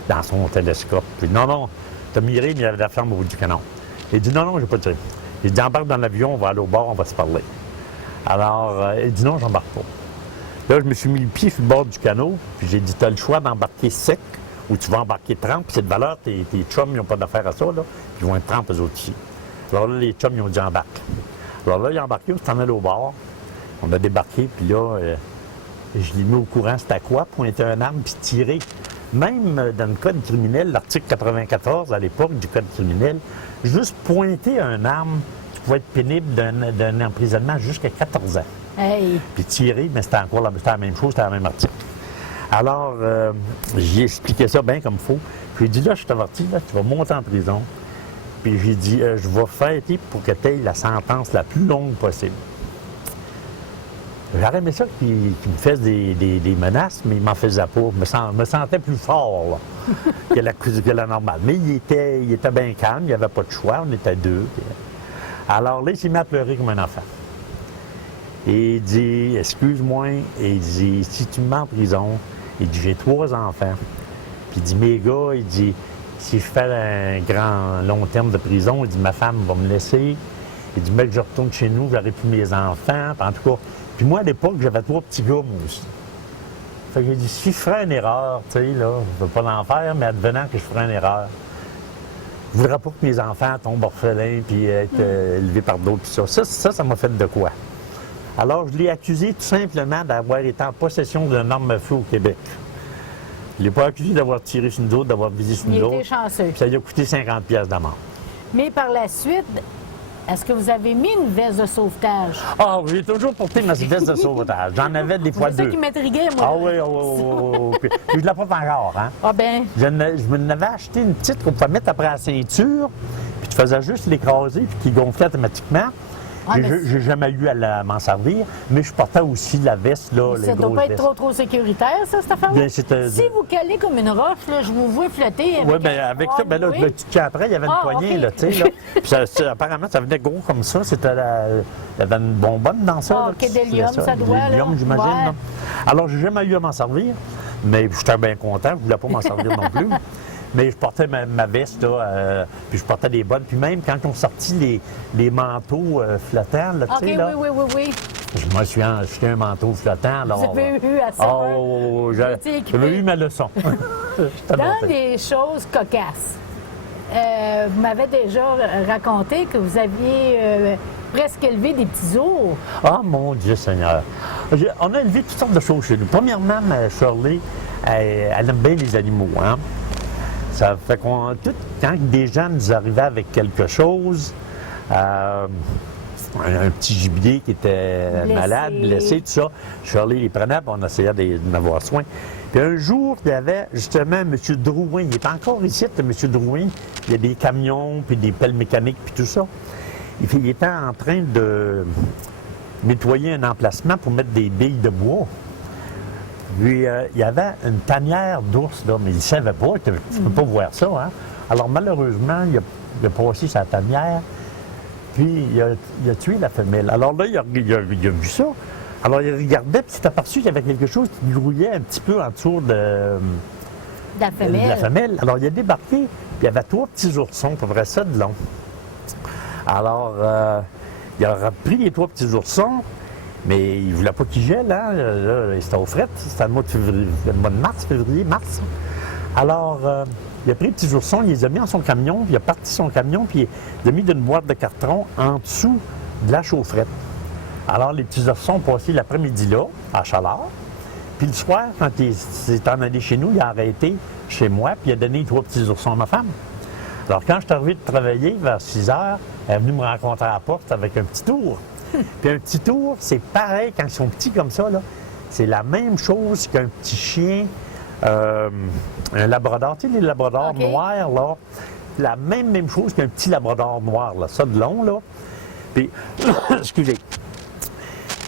dans son télescope. Puis non, t'as miré, mais il y avait de la flamme au bout du canon. Il dit, non, j'ai pas tiré. Il dit, embarque dans l'avion, on va aller au bord, on va se parler. Alors, il dit, non, j'embarque pas. Là, je me suis mis le pied sur le bord du canot, puis j'ai dit, t'as le choix d'embarquer sec, ou tu vas embarquer 30, puis c'est de valeur, tes chums, ils n'ont pas d'affaire à ça, là, puis ils vont être 30 eux autres ici. Alors là, les chums, ils ont dit, embarque. Alors là, il a embarqué, on s'en allé au bord. On a débarqué, puis là, je l'ai mis au courant, c'était à quoi? Pointer un arme, puis tirer. Même dans le code criminel, l'article 94 à l'époque du code criminel, juste pointer un arme, tu pouvais être pénible d'un emprisonnement jusqu'à 14 ans. hey, Puis tirer, mais c'était encore c'était la même chose, c'était la même article. Alors, j'ai expliqué ça bien comme il faut. Puis j'ai dit, là, je t'avertis, là, tu vas monter en prison. Puis j'ai dit, je vais fêter pour que tu aies la sentence la plus longue possible. J'aurais aimé ça qu'il me fasse des menaces, mais il m'en faisait pas. Je me sentais plus fort là, que la normale. Mais il était bien calme, il n'y avait pas de choix, on était deux. Alors là, il s'est mis à pleurer comme un enfant. Et il dit, excuse-moi, et il dit, si tu me mets en prison, il dit, j'ai 3 enfants. Puis il dit, mes gars, il dit, si je fais un grand long terme de prison, il dit, ma femme va me laisser. Il dit, mec, je retourne chez nous, j'aurai plus mes enfants. En tout cas, puis moi, à l'époque, j'avais 3 petits gars, moi aussi. Fait que j'ai dit, si je ferais une erreur, tu sais, là, je ne veux pas l'en faire, mais advenant que je ferais une erreur, je ne voudrais pas que mes enfants tombent orphelins puis être élevés par d'autres, puis ça. Ça m'a fait de quoi? Alors, je l'ai accusé tout simplement d'avoir été en possession d'un arme à feu au Québec. Je ne l'ai pas accusé d'avoir tiré sur une autre, d'avoir visé sur une autre. il était chanceux. Puis ça lui a coûté 50 pièces d'amende. Mais par la suite, est-ce que vous avez mis une veste de sauvetage? Ah, j'ai toujours porté ma veste de sauvetage. J'en avais des fois 2. C'est ça qui m'intriguait, moi. Ah oui. Puis je ne l'ai pas encore, hein? Ah ben, Je me l'avais acheté une petite qu'on pouvait mettre après la ceinture, puis tu faisais juste l'écraser, puis qui gonflait automatiquement. Ah, mais J'ai jamais eu à m'en servir, mais je portais aussi la veste, là, les ça ne doit grosses pas être vestes. trop sécuritaire, ça, cette affaire-là? Bien, c'était- Si vous calez comme une roche, là, je vous vois flotter avec... Oui, bien, avec ça, ben là, oui. le petit cas après, il y avait une Ah, poignée, OK. là, tu sais, là. Puis apparemment, ça venait gros comme ça. C'était il y avait une bonbonne dans ça. Ah, là, puis Kédélium, c'était ça doit, là. Kédélium, j'imagine, Ouais. là. Alors, j'ai jamais eu à m'en servir, mais j'étais bien content. Je voulais pas m'en servir non plus. Mais je portais ma veste, là, puis je portais des bonnes. Puis même quand on sorti les manteaux flottants, là, OK, tu sais, là, oui. je me suis acheté un manteau flottant. Alors, Vous avez eu à ça. Ah, hein? oh, Vous étiez équipé. j'avais eu ma leçon. J'étais Dans monté. des choses cocasses, vous m'avez déjà raconté que vous aviez presque élevé des petits ours. Ah, mon Dieu Seigneur. On a élevé toutes sortes de choses chez nous. Premièrement, ma Shirley, elle aime bien les animaux, hein. Ça fait quand des gens nous arrivaient avec quelque chose, un petit gibier qui était Blessé. malade, blessé, tout ça, Shirley les prenait, puis on essayait d'en avoir soin. Puis un jour, il y avait justement M. Drouin, il est encore ici, M. Drouin, il y a des camions, puis des pelles mécaniques, puis tout ça. Il était en train de nettoyer un emplacement pour mettre des billes de bois. Puis, il y avait une tanière d'ours, là, mais il ne savait pas, tu ne peux pas voir ça, hein. Alors, malheureusement, il a passé sa tanière, puis il a tué la femelle. Alors là, il a vu ça. Alors, il regardait, puis il s'est aperçu qu'il y avait quelque chose qui grouillait un petit peu en dessous de La femelle. la femelle. Alors, il a débarqué, puis il y avait 3 petits oursons, à peu près ça de long. Alors, il a pris les 3 petits oursons, mais il ne voulait pas qu'ils gèlent, hein. Là, c'était au fret, c'était le mois de mars, février-mars. Alors, il a pris les petits oursons, il les a mis dans son camion, puis il a parti son camion, puis il a mis d'une boîte de carton en dessous de la chaufferette. Alors, les petits ours ont passé l'après-midi là, à chaleur. Puis le soir, quand il s'est en allé chez nous, il a arrêté chez moi, puis il a donné 3 petits oursons à ma femme. Alors, quand je suis arrivé de travailler vers 6 heures, elle est venue me rencontrer à la porte avec un petit tour. Puis un petit tour, c'est pareil quand ils sont petits comme ça, là. C'est la même chose qu'un petit chien, un labrador. Tu sais, les labradors noirs, là, la même chose qu'un petit labrador noir, là, ça de long, là. Puis, excusez.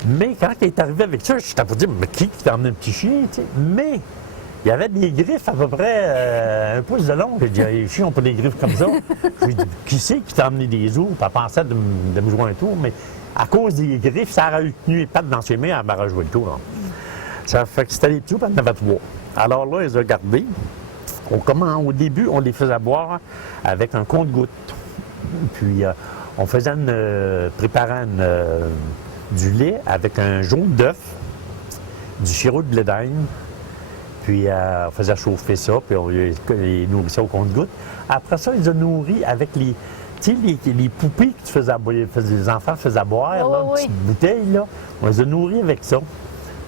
Mais quand il est arrivé avec ça, je t'ai pas dit, mais qui t'a emmené un petit chien, tu sais? Mais il y avait des griffes à peu près un pouce de long. J'ai dit, les chiens n'ont pas des griffes comme ça. J'ai dit, qui c'est qui t'a emmené des os? Puis elle pensait de me jouer un tour, mais à cause des griffes, ça aurait tenu les pattes dans ses mains, elle m'aurait joué le tour. Hein. Ça fait que c'était les petits, puis elle en avait 3. Alors là, ils ont gardé. Au début, on les faisait boire avec un compte-gouttes. Puis, on faisait préparait du lait avec un jaune d'œuf, du sirop de blé d'Inde, puis on faisait chauffer ça, puis on les nourrissait au compte-gouttes. Après ça, ils les ont nourris avec les poupées que tu faisais les enfants faisaient boire, là, une petite bouteille, là. On les a nourris avec ça.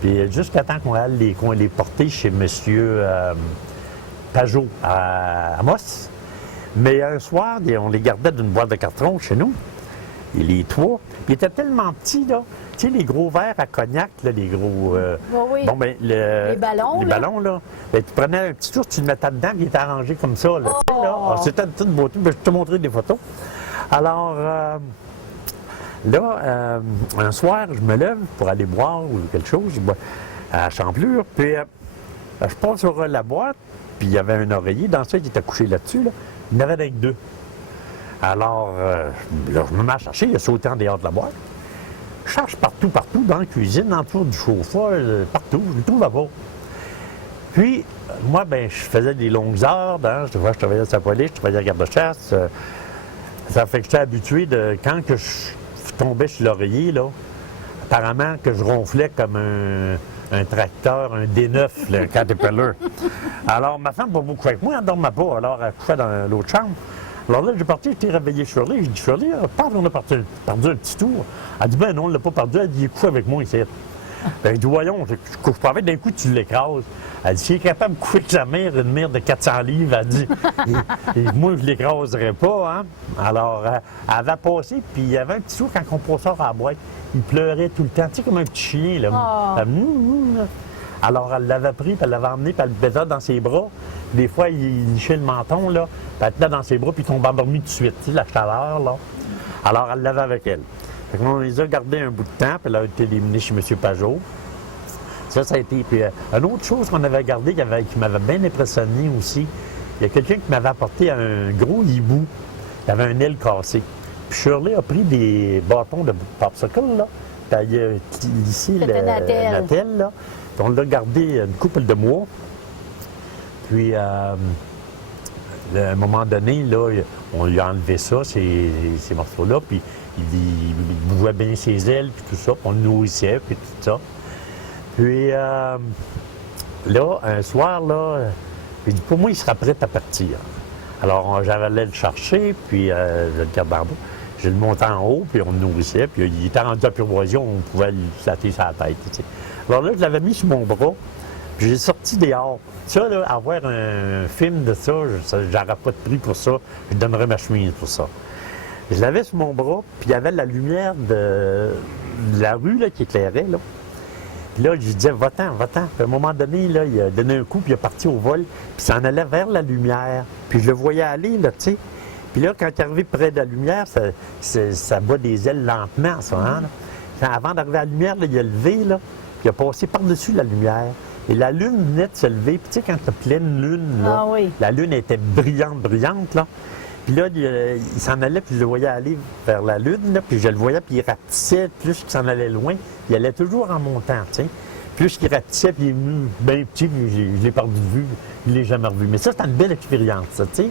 Puis jusqu'à temps qu'on allait les porter chez M. Pajot à Amos. Mais un soir, on les gardait d'une boîte de carton chez nous. Et les 3. Ils étaient tellement petits, là. Tu sais, les gros verres à cognac, là, les gros. Bon, ben, les ballons. Les ballons, là. Ben, tu prenais un petit tour, tu le mettais dedans, puis il était arrangé comme ça, là. Tu sais, là. Alors, c'était de toute beauté. Ben, je te montrer des photos. Alors, là, un soir, je me lève pour aller boire ou quelque chose à Champlure. Puis, je passe sur la boîte, puis il y avait un oreiller dans ça qui était couché là-dessus, là. Il y en avait avec 2. Alors, là, je me mets à chercher, il a sauté en dehors de la boîte. Je cherche partout, dans la cuisine, autour du chauffeur, partout, je ne le trouvais pas. Puis, moi, ben, je faisais des longues heures, je travaillais à sa police, je travaillais à garde-chasse. Ça fait que j'étais habitué de, quand que je tombais sur l'oreiller, là, apparemment que je ronflais comme un tracteur, un D9, là, un Caterpillar. Alors, ma femme, pas beaucoup avec moi, elle ne dormait pas, alors elle couchait dans l'autre chambre. Alors là, j'ai parti, j'étais réveillé Shirley. J'ai dit, Shirley, on a perdu un petit tour. Elle dit, ben non, on ne l'a pas perdu. Elle dit, il couche avec moi ici. Ben, je dis, voyons, je ne couche pas avec, d'un coup, tu l'écrases. Elle dit, s'il est capable de coucher avec sa mère, une mère de 400 livres, elle dit, et moi, je ne l'écraserais pas, hein. Alors, elle avait passé, puis il y avait un petit tour quand on passait à la boîte. Il pleurait tout le temps, tu sais, comme un petit chien, là. Oh. Alors, elle l'avait pris, puis elle l'avait emmené, puis elle le baisait dans ses bras. Des fois, il lichait le menton, là, puis elle tenait dans ses bras, puis il tombait endormi tout de suite, tu sais, la chaleur, là. Alors, elle l'avait avec elle. Fait qu'on les a gardés un bout de temps, puis elle a été éliminée chez M. Pajot. Ça a été. Puis, une autre chose qu'on avait gardée, qui m'avait bien impressionné aussi, il y a quelqu'un qui m'avait apporté un gros hibou, qui avait un aile cassée. Puis Shirley a pris des bâtons de popsicle, là, puis il y a ici la telle, là. Puis on l'a gardé une couple de mois. Puis, à un moment donné, là, on lui a enlevé ça, ces morceaux-là, puis il bougeait bien ses ailes, puis tout ça, puis on le nourrissait, puis tout ça. Puis, là, un soir, là, il dit, pour moi, il sera prêt à partir. Alors, j'allais le chercher, puis je le gardais en bas. Je le montais en haut, puis on le nourrissait, puis il était rendu à Purvoision, on pouvait lui flatter sa tête, tu sais. Alors là, je l'avais mis sur mon bras, puis j'ai sorti dehors. Ça, là, avoir un film de ça, j'aurais pas de prix pour ça, je donnerais ma chemise pour ça. Je l'avais sur mon bras, puis il y avait la lumière de la rue là, qui éclairait, là. Puis là, je lui disais, va-t'en, va-t'en. Puis à un moment donné, là, il a donné un coup, puis il est parti au vol, puis il s'en allait vers la lumière. Puis je le voyais aller, là, tu sais. Puis là, quand il est arrivé près de la lumière, ça bat des ailes lentement, ça, hein, là. Avant d'arriver à la lumière, là, il a levé, là, puis il a passé par-dessus la lumière. Et la lune venait de se lever. Puis tu sais, quand la pleine lune, là, la lune était brillante, là. Puis là, il s'en allait, puis je le voyais aller vers la lune, là, puis je le voyais, puis il rapetissait. Plus qu'il s'en allait loin, il allait toujours en montant, tu sais. Plus qu'il rapetissait, puis il est venu bien petit, puis je l'ai perdu de vue, je ne l'ai jamais revu. Mais ça, c'était une belle expérience, ça, tu sais.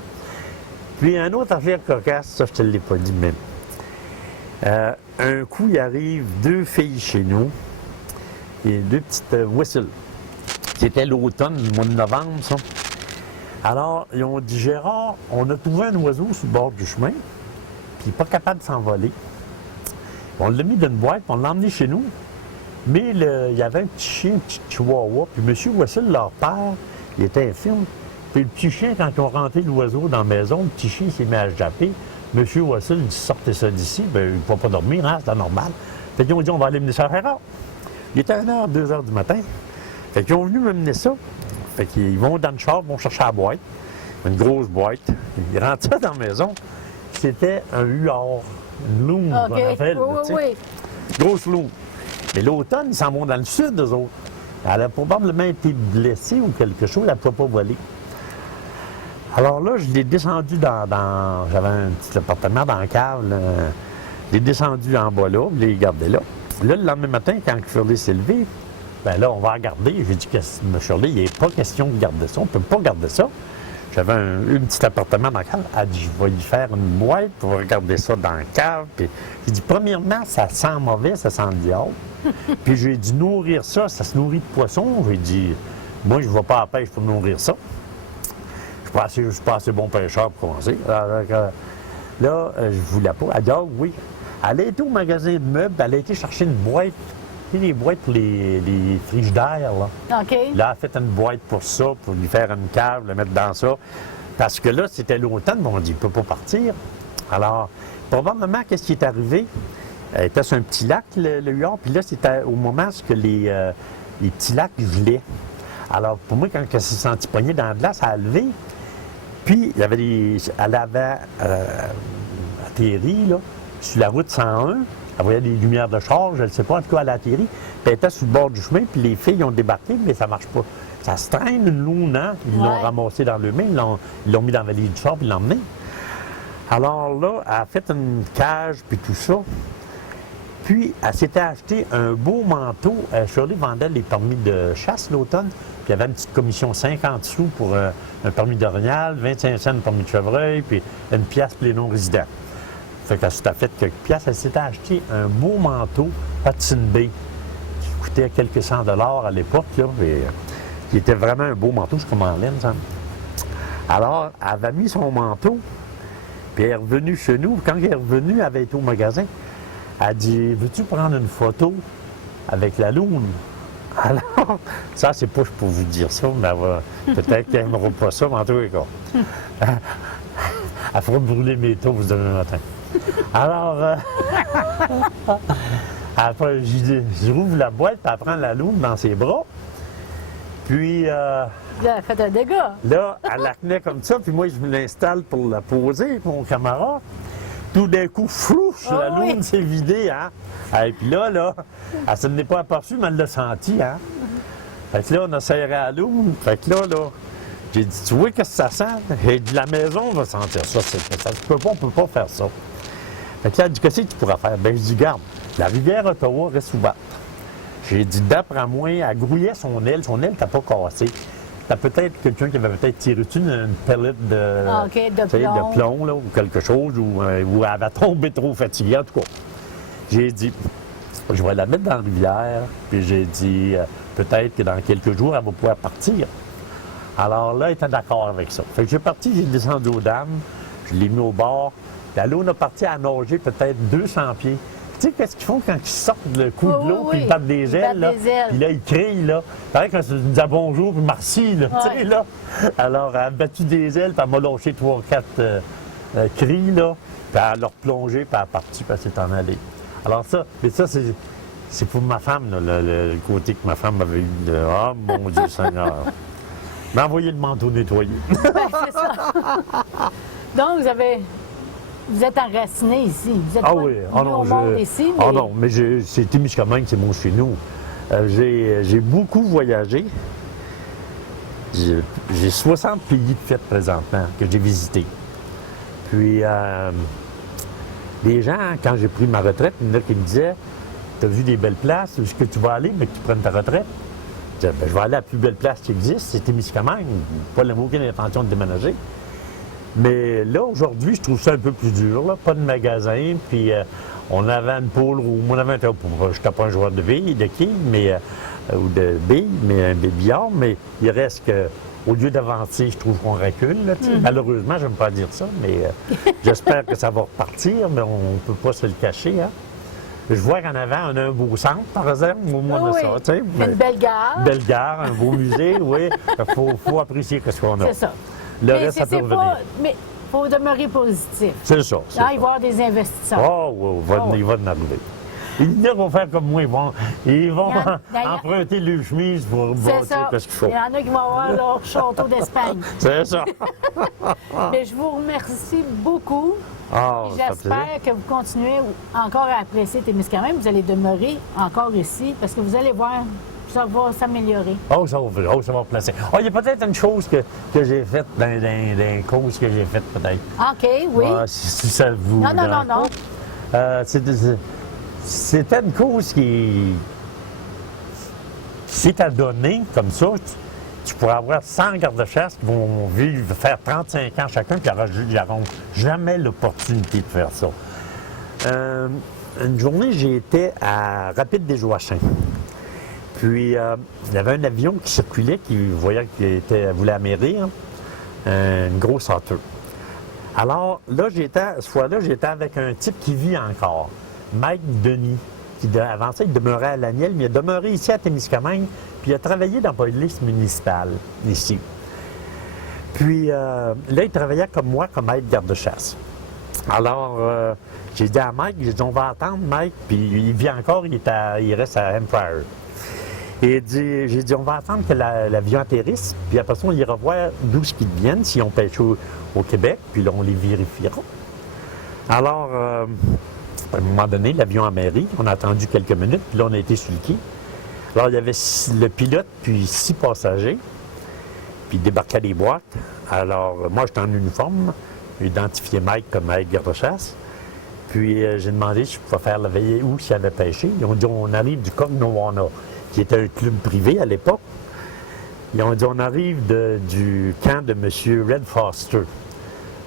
Puis un autre affaire cocasse, ça, je te l'ai pas dit, mais un coup, il arrive 2 filles chez nous, et 2 petites whistles. C'était l'automne, le mois de novembre, ça. Alors, ils ont dit, Gérard, on a trouvé un oiseau sur le bord du chemin, puis il n'est pas capable de s'envoler. On l'a mis dans une boîte, on l'a emmené chez nous. Mais il y avait un petit chien, un petit chihuahua. Puis M. Wassil, leur père, il était infirme. Puis le petit chien, quand ils ont rentré l'oiseau dans la maison, le petit chien s'est mis à japper. M. Wassil dit, sortez ça d'ici. Bien, il ne va pas dormir, hein, c'est normal. Fait qu'ils ont dit, on va aller mener ça à Ferrare. Il était 1h, 2h du matin. Fait qu'ils ont venu m'amener ça. Fait qu'ils vont dans le char, ils vont chercher la boîte. Une grosse boîte. Ils rentrent ça dans la maison. C'était un huard, une loum, qu'on appelle. Oui. Grosse loum. Mais l'automne, ils s'en vont dans le sud, eux autres. Elle a probablement été blessée ou quelque chose, elle ne pouvait pas voler. Alors là, je l'ai descendu dans j'avais un petit appartement dans la cave. Là. Je l'ai descendu en bas là, je l'ai gardé là. Là, le lendemain matin, quand Shirley s'est levée, bien là, on va regarder. J'ai dit, Shirley, il n'est pas question de garder ça. On ne peut pas garder ça. J'avais un petit appartement dans la cave. Elle dit, je vais lui faire une boîte pour regarder ça dans la cave. Puis j'ai dit, premièrement, ça sent mauvais, ça sent le diable. Puis j'ai dit, nourrir ça, ça se nourrit de poisson. J'ai dit, moi, je ne vais pas à la pêche pour nourrir ça. Je ne suis pas assez bon pêcheur pour commencer. Alors, là, je ne voulais pas. Elle dit, ah oui. Elle a été au magasin de meubles, elle a été chercher une boîte. Tu sais, les boîtes pour les frigidaires, là. OK. Là, elle a fait une boîte pour ça, pour lui faire une cave, le mettre dans ça. Parce que là, c'était l'automne, mais on dit, il ne peut pas partir. Alors, probablement, qu'est-ce qui est arrivé? Elle était sur un petit lac, le huard, puis là, c'était au moment où les petits lacs gelaient. Alors, pour moi, quand elle s'est sentie poignée dans la glace, elle a levé. Puis, il y avait elle avait atterri, là, sur la route 101. Elle voyait des lumières de char, je ne sais pas, en tout cas, elle a atterri. Puis, elle était sur le bord du chemin, puis les filles ont débarqué, mais ça ne marche pas. Ça se traîne une loune, hein? Ils l'ont ramassé dans le main, ils l'ont mis dans la valise du char, puis ils l'ont emmené. Alors là, elle a fait une cage, puis tout ça. Puis, elle s'était acheté un beau manteau. Shirley vendait les permis de chasse l'automne. Puis, il y avait une petite commission 50 sous pour un permis d'orignal, 25 cents un permis de chevreuil, puis une pièce pour les non-résidents. Fait qu'elle s'était fait quelques pièces. Elle s'était acheté un beau manteau Hudson Bay qui coûtait quelques cents dollars à l'époque, là. Qui était vraiment un beau manteau, c'est comme en laine, ça. Alors, elle avait mis son manteau, puis elle est revenue chez nous. Quand elle est revenue, elle avait été au magasin. Elle dit, veux-tu prendre une photo avec la loune? Alors, ça, c'est pas pour vous dire ça, mais peut-être qu'elle n'aimera pas ça, mais en tout cas, elle fera brûler mes toasts demain matin. Alors, après, je rouvre la boîte, puis elle prend la loune dans ses bras. Puis, là, elle a fait un dégât. Là, elle la tenait comme ça, puis moi, je me l'installe pour la poser avec mon camarade. Tout d'un coup, flouche, la loune s'est vidée, hein? Et puis là, elle ne s'en est pas aperçue, mais elle l'a senti, hein? Fait que là, on a serré à la loune. Fait que là, j'ai dit, tu vois qu'est-ce que ça sent? Et de la maison, on va sentir ça. On ne peut pas faire ça. Fait que là, elle dit, qu'est-ce que tu pourras faire? Bien, je dis, garde, la rivière Ottawa reste ouverte. J'ai dit, d'après moi, elle grouillait son aile n'était pas cassée. C'était peut-être quelqu'un qui avait peut-être tiré dessus une pellet de plomb là, ou quelque chose, ou elle avait tombé trop fatiguée, en tout cas. J'ai dit, je vais la mettre dans la rivière, puis j'ai dit, peut-être que dans quelques jours, elle va pouvoir partir. Alors là, elle était d'accord avec ça. Fait que j'ai parti, j'ai descendu aux dames, je l'ai mis au bord. La loune a parti à nager peut-être 200 pieds. Tu sais, qu'est-ce qu'ils font quand ils sortent le coup de l'eau, puis ils battent des ailes, là? Puis là, ils crient, là. Pareil quand ils disent bonjour, puis merci, là. Tu sais, là. Alors, elle a battu des ailes, puis elle m'a lâché 3 ou 4 cris, là. Puis elle a replongé, puis elle est partie, puis elle s'est en allée. Alors ça, mais ça, c'est pour ma femme, là, le côté que ma femme avait eu de « Ah, mon Dieu Seigneur! » m'a envoyé le manteau nettoyé. Ben, c'est ça. Donc, vous êtes enraciné ici. Vous êtes au monde ici. Mais... Ah non, mais c'est Témiscamingue, c'est mon chez nous. J'ai beaucoup voyagé. J'ai 60 pays de fête présentement que j'ai visités. Puis, les gens, quand j'ai pris ma retraite, il y en a qui me disaient, tu as vu des belles places, où est-ce que tu vas aller, mais que tu prennes ta retraite? Je disais, je vais aller à la plus belle place qui existe, c'est Témiscamingue. Pas aucune intention de déménager. Mais là, aujourd'hui, je trouve ça un peu plus dur, là. Pas de magasin, puis on avait une poule room, on avait je n'étais pas un joueur de billes, de quilles, ou de billes, mais un billard, mais il reste que, au lieu d'avancer, je trouve qu'on recule, là, Malheureusement, je n'aime pas dire ça, mais j'espère que ça va repartir, mais on ne peut pas se le cacher, hein. Je vois qu'en avant, on a un beau centre, par exemple. Au moins de Oui, ça, tu sais. une belle gare. Une belle gare, un beau musée, oui. Il faut apprécier ce qu'on a. C'est ça. Le reste, ça peut revenir. Mais il faut demeurer positif. C'est ça. Là, il va y avoir des investisseurs. Oh, il va en arriver. Il y en a qui vont faire comme moi. Ils vont emprunter le chemise pour bâtir ce qu'il faut. Il y en a qui vont avoir leur château d'Espagne. C'est ça. Mais je vous remercie beaucoup. Oh, j'espère que vous continuez encore à apprécier Témiscamingue. Vous allez demeurer encore ici parce que vous allez voir, ça va s'améliorer. Oh, ça va placer. Oh, il y a peut-être une chose que j'ai faite dans les causes que j'ai faites, peut-être. OK, oui. Si ça vous... Non. C'était une cause qui s'est adonnée comme ça. Tu pourrais avoir 100 gardes-chasse qui vont faire 35 ans chacun, puis ils n'auront jamais l'opportunité de faire ça. Une journée, j'étais à Rapide-des-Joachins. Puis, il y avait un avion qui circulait, qui voyait qu'il voulait amérir, une grosse hauteur. Alors, là, ce fois-là, j'étais avec un type qui vit encore, Mike Denis, qui avant ça, il demeurait à Laniel, mais il a demeuré ici à Témiscamingue, puis il a travaillé dans la police municipale, ici. Puis là, il travaillait comme moi, comme aide garde-chasse. Alors, j'ai dit à Mike, on va attendre Mike, puis il vit encore, il reste à Empire. Et j'ai dit, on va attendre que l'avion atterrisse, puis après ça, on ira voir d'où ce qu'ils viennent, si on pêche au Québec, puis là, on les vérifiera. Alors, à un moment donné, l'avion a mairie, on a attendu quelques minutes, puis là, on a été sur le quai. Alors, il y avait le pilote, puis 6 passagers, puis ils débarquaient des boîtes. Alors, moi, j'étais en uniforme, j'ai identifié Mike comme aide garde-chasse. Puis, j'ai demandé si je pouvais faire la veillée où s'il avait pêché. Ils ont dit, on arrive du Cognowana, qui était un club privé à l'époque. Ils ont dit, on arrive du camp de M. Red Foster.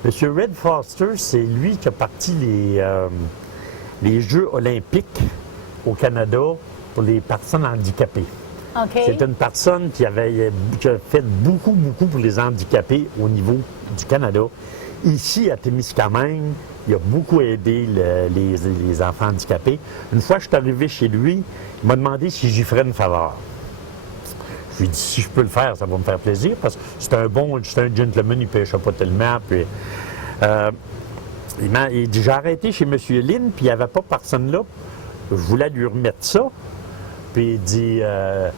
M. Red Foster, c'est lui qui a parti les Jeux olympiques au Canada pour les personnes handicapées. Okay. C'est une personne qui a fait beaucoup pour les handicapés au niveau du Canada. Ici, à Témiscamingue, il a beaucoup aidé les enfants handicapés. Une fois que je suis arrivé chez lui, il m'a demandé si j'y ferais une faveur. Je lui ai dit, si je peux le faire, ça va me faire plaisir, parce que c'est un gentleman, il ne pêchait pas tellement. Puis, il dit, j'ai arrêté chez M. Lynn, puis il n'y avait pas personne là. Je voulais lui remettre ça. Puis il dit, là,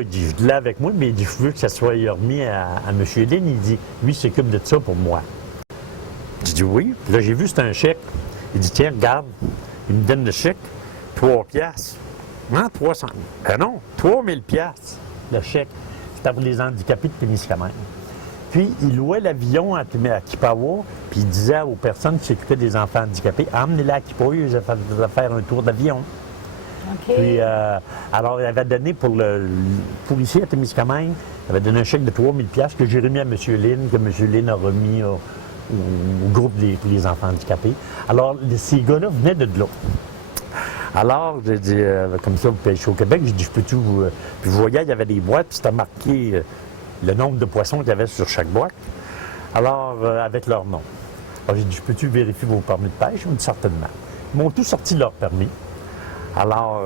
il dit, je l'ai avec moi, mais il dit, je veux que ça soit remis à M. Lynn. Il dit, lui, il s'occupe de ça pour moi. J'ai dit oui. Puis là, j'ai vu, c'était un chèque. Il dit, tiens, regarde, il me donne le chèque, 3 piastres. Non, 300. Ben non, 3000 piastres, le chèque. C'était pour les handicapés de Témiscamingue. Puis, il louait l'avion à Kipawa, puis il disait aux personnes qui s'occupaient des enfants handicapés, emmenez-les à Kipawa, ils allaient faire un tour d'avion. Okay. Puis, alors, il avait donné pour ici, à Témiscamingue, il avait donné un chèque de 3000 piastres que j'ai remis à M. Lynn, que M. Lynn a remis au groupe pour les enfants handicapés. Alors, ces gars-là venaient de là. Alors, j'ai dit, comme ça, vous pêchez au Québec, j'ai dit, je peux-tu vous... Puis vous voyez, il y avait des boîtes, puis c'était marqué le nombre de poissons qu'il y avait sur chaque boîte. Alors, avec leur nom. Alors, j'ai dit, je peux-tu vérifier vos permis de pêche? Ils m'ont dit, certainement. Ils m'ont tous sorti leur permis. Alors,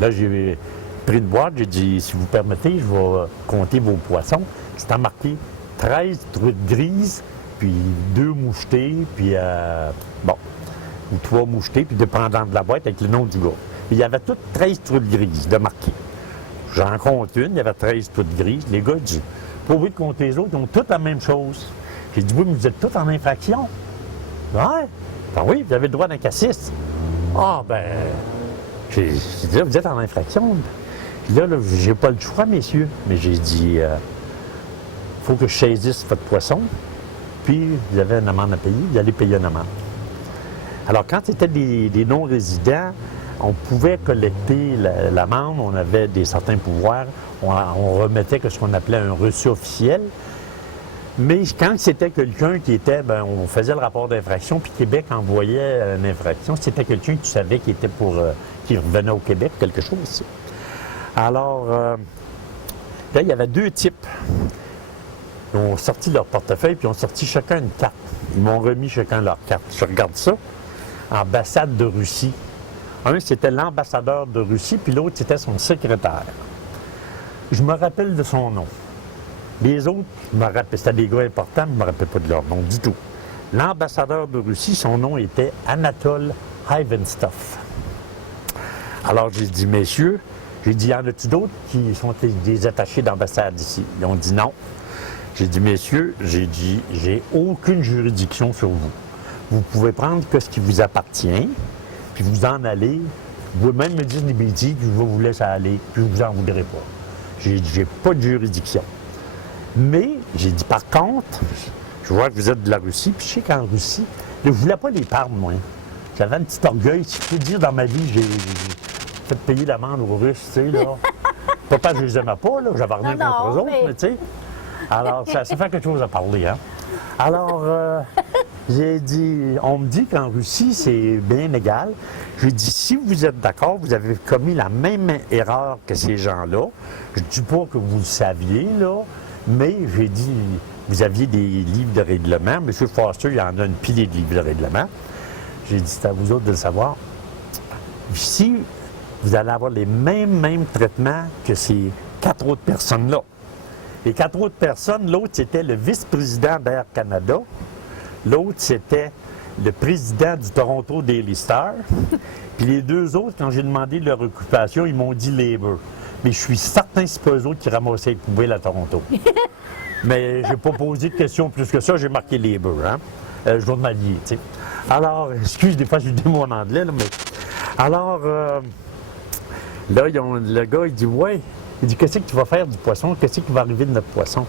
là, j'ai pris une boîte, j'ai dit, si vous permettez, je vais compter vos poissons. C'était marqué 13 truites grises, puis 2 mouchetés, puis, ou 3 mouchetés, puis dépendant de la boîte, avec le nom du gars. Puis il y avait toutes 13 truites grises de marquées. J'en compte une, il y avait 13 truites grises. Les gars disent, pas obligé de compter les autres, ils ont toutes la même chose. J'ai dit, oui, mais vous êtes tous en infraction. Ouais. Ben oui, vous avez le droit d'un cassis. Ah, ben, j'ai dit, là, vous êtes en infraction. Puis là, j'ai pas le choix, messieurs. Mais j'ai dit, il faut que je saisisse votre poisson. Puis, vous avez une amende à payer, vous allez payer une amende. Alors, quand c'était des non-résidents, on pouvait collecter l'amende, on avait certains pouvoirs, on remettait ce qu'on appelait un reçu officiel. Mais quand c'était quelqu'un qui était, on faisait le rapport d'infraction, puis Québec envoyait une infraction. C'était quelqu'un que tu savais qui était qui revenait au Québec, quelque chose ici. Alors, là, il y avait 2 types. Ils ont sorti leur portefeuille, puis ils ont sorti chacun une carte. Ils m'ont remis chacun leur carte. Je regarde ça. Ambassade de Russie. Un, c'était l'ambassadeur de Russie, puis l'autre, c'était son secrétaire. Je me rappelle de son nom. Les autres, c'était des gars importants, mais je ne me rappelle pas de leur nom du tout. L'ambassadeur de Russie, son nom était Anatole Ivanstov. Alors, j'ai dit, messieurs, j'ai dit, y en a-tu d'autres qui sont des attachés d'ambassade ici? Ils ont dit non. J'ai dit, messieurs, j'ai dit, j'ai aucune juridiction sur vous. Vous pouvez prendre que ce qui vous appartient, puis vous en aller. Vous pouvez même me dire des bêtises, puis je vais vous laisser aller, puis je vous en voudrai pas. J'ai dit, j'ai pas de juridiction. Mais, j'ai dit, par contre, je vois que vous êtes de la Russie, puis je sais qu'en Russie, je ne voulais pas les perdre, moi. J'avais un petit orgueil. Si je peux dire, dans ma vie, j'ai fait payer l'amende aux Russes, tu sais, là. Pas parce que je les aimais pas, là, j'avais rien contre eux autres, mais tu sais. Alors, ça fait quelque chose à parler, hein. Alors, j'ai dit, on me dit qu'en Russie, c'est bien égal. J'ai dit, si vous êtes d'accord, vous avez commis la même erreur que ces gens-là. Je ne dis pas que vous le saviez, là, mais j'ai dit, vous aviez des livres de règlement. M. Foster, il y en a une pile de livres de règlement. J'ai dit, c'est à vous autres de le savoir. Si vous allez avoir les mêmes traitements que ces 4 autres personnes-là. Les 4 autres personnes, l'autre, c'était le vice-président d'Air Canada. L'autre, c'était le président du Toronto Daily Star. Puis les 2 autres, quand j'ai demandé leur occupation, ils m'ont dit Labour. Mais je suis certain que ce n'est pas eux autres qui ramassaient les poubelles à Toronto. Mais je n'ai pas posé de questions plus que ça, j'ai marqué Labour, hein? Journalier, tu sais. Alors, excuse, des fois, je dis mon anglais, là, mais... Alors, là, le gars, il dit, ouais. Il dit, qu'est-ce que tu vas faire du poisson? Qu'est-ce qui va arriver de notre poisson?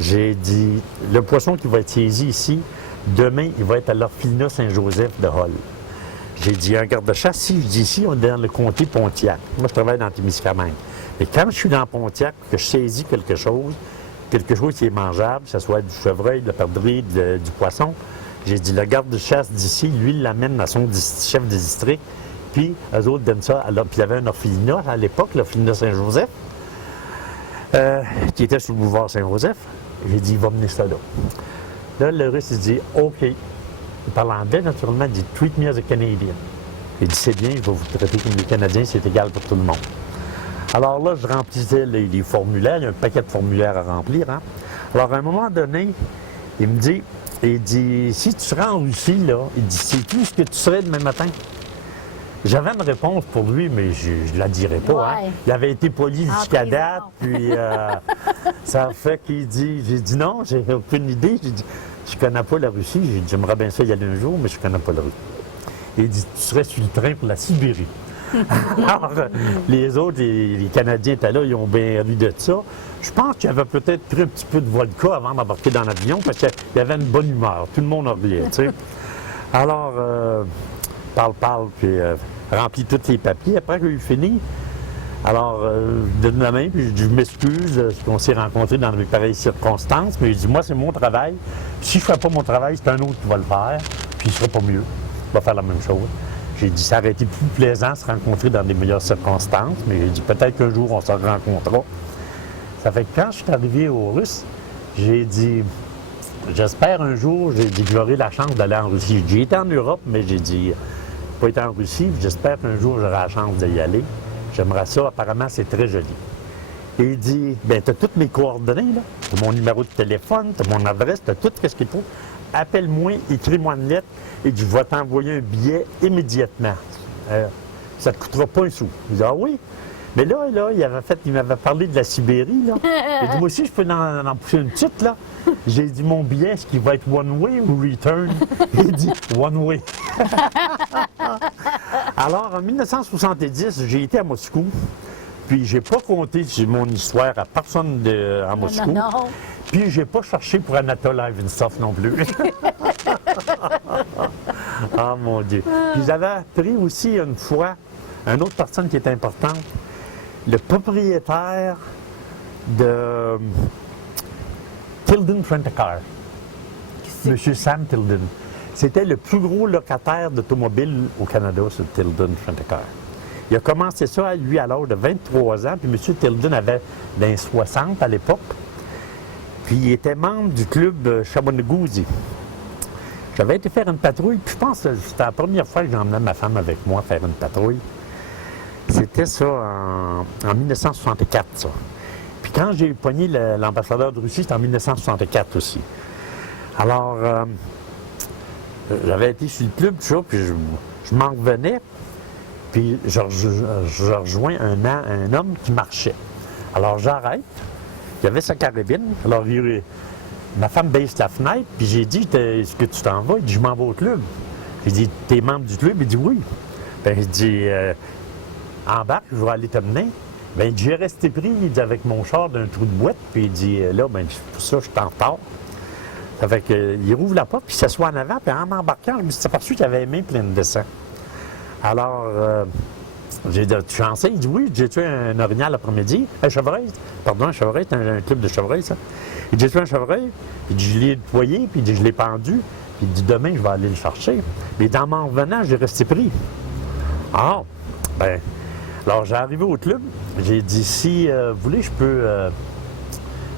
J'ai dit, le poisson qui va être saisi ici, demain, il va être à l'orphelinat Saint-Joseph de Hull. J'ai dit, un garde-chasse, si je dis ici, on est dans le comté Pontiac. Moi, je travaille dans Témiscamingue. Mais quand je suis dans Pontiac, que je saisis quelque chose qui est mangeable, que ce soit du chevreuil, de la perdrix, du poisson, j'ai dit, le garde-chasse d'ici, lui, il l'amène à son chef de district, puis eux autres donnent ça. Puis il y avait un orphelinat à l'époque, l'orphelinat Saint-Joseph, qui était sur le boulevard Saint-Joseph. J'ai dit, il va mener ça là. Là, le Russe, il dit, OK. Il parle anglais, naturellement, il dit, treat me as a Canadian. Il dit, c'est bien, je vais vous traiter comme les Canadiens, c'est égal pour tout le monde. Alors là, je remplissais les formulaires, il y a un paquet de formulaires à remplir, hein. Alors, à un moment donné, il me dit, si tu serais en Russie, là, il dit, sais-tu ce que tu serais demain matin? J'avais une réponse pour lui, mais je ne la dirais pas. Ouais. Hein. Il avait été poli jusqu'à date, puis ça fait qu'il dit... J'ai dit non, j'ai aucune idée. J'ai dit, je connais pas la Russie. J'ai dit, j'aimerais bien ça y aller un jour, mais je connais pas la Russie. Il dit, tu serais sur le train pour la Sibérie. Alors, les autres, les Canadiens étaient là, ils ont bien ri de ça. Je pense qu'il avait peut-être pris un petit peu de vodka avant d'embarquer dans l'avion, parce qu'il y avait une bonne humeur. Tout le monde en riait, tu sais. Alors... parle, puis remplit tous les papiers. Après que j'ai eu fini, alors, je donne la main, puis je dis, je m'excuse, on s'est rencontrés dans de pareilles circonstances, mais je dis, moi, c'est mon travail. Puis si je ne fais pas mon travail, c'est un autre qui va le faire, puis il ne sera pas mieux. Il va faire la même chose. J'ai dit, ça aurait été plus plaisant de se rencontrer dans des meilleures circonstances, mais j'ai dit, peut-être qu'un jour, on se rencontrera. Ça fait que quand je suis arrivé aux Russes, j'ai dit, j'espère un jour, j'ai dit que j'aurai la chance d'aller en Russie. J'ai été en Europe, mais j'ai dit, pas été en Russie, j'espère qu'un jour j'aurai la chance d'y aller. J'aimerais ça, apparemment, c'est très joli. Et il dit, bien, tu as toutes mes coordonnées, là. Tu as mon numéro de téléphone, tu as mon adresse, tu as tout ce qu'il faut. Appelle-moi, écris-moi une lettre, et je vais t'envoyer un billet immédiatement. Ça ne te coûtera pas un sou. Il dit, ah oui? Mais là, il m'avait parlé de la Sibérie, là. Il dit, moi aussi, je peux en pousser une petite, là. J'ai dit, mon billet, est-ce qu'il va être one-way ou return? Il dit, one-way. Alors, en 1970, j'ai été à Moscou, puis j'ai pas compté mon histoire à personne à Moscou. Non. Puis j'ai pas cherché pour Anatole Ivanstov non plus. Ah, mon Dieu. Puis j'avais appris aussi une fois, une autre personne qui est importante, le propriétaire de Tilden Rent-A-Car, M. Sam Tilden. C'était le plus gros locataire d'automobiles au Canada, ce Tilden Rent-A-Car. Il a commencé ça, lui, à l'âge de 23 ans, puis M. Tilden avait dans les 60 à l'époque, puis il était membre du club Chamonix. J'avais été faire une patrouille, puis je pense que c'était la première fois que j'emmenais ma femme avec moi faire une patrouille. C'était ça en 1964, ça. Puis quand j'ai pogné l'ambassadeur de Russie, c'était en 1964 aussi. Alors, j'avais été sur le club, tout ça, puis je m'en revenais, puis je rejoins un homme qui marchait. Alors, j'arrête, il avait sa carabine, alors ma femme baisse la fenêtre, puis j'ai dit, est-ce que tu t'en vas? Il dit, je m'en vais au club. J'ai dit, t'es membre du club? Il dit, oui. Ben, il dit, embarque, je vais aller te mener. Ben, il dit, j'ai resté pris, il dit, avec mon char d'un trou de boîte, puis il dit, là, ben, pour ça, je suis en retard. Ça fait qu'il rouvre la porte, puis il s'assoit en avant, puis en m'embarquant, je me suis aperçu qu'il avait les mains pleines de sang. Alors, j'ai dit, tu enseignes? Il dit, oui, j'ai tué un orignal l'après-midi, un chevreuil. Pardon, un chevreuil, c'est un club de chevreuil, ça. Il dit, j'ai tué un chevreuil, puis il dit, je l'ai déployé, puis il dit, je l'ai pendu, puis il dit, demain, je vais aller le chercher. Mais dans mon revenant, j'ai resté pris. Ah, ben, alors j'ai arrivé au club, j'ai dit, si vous voulez, je peux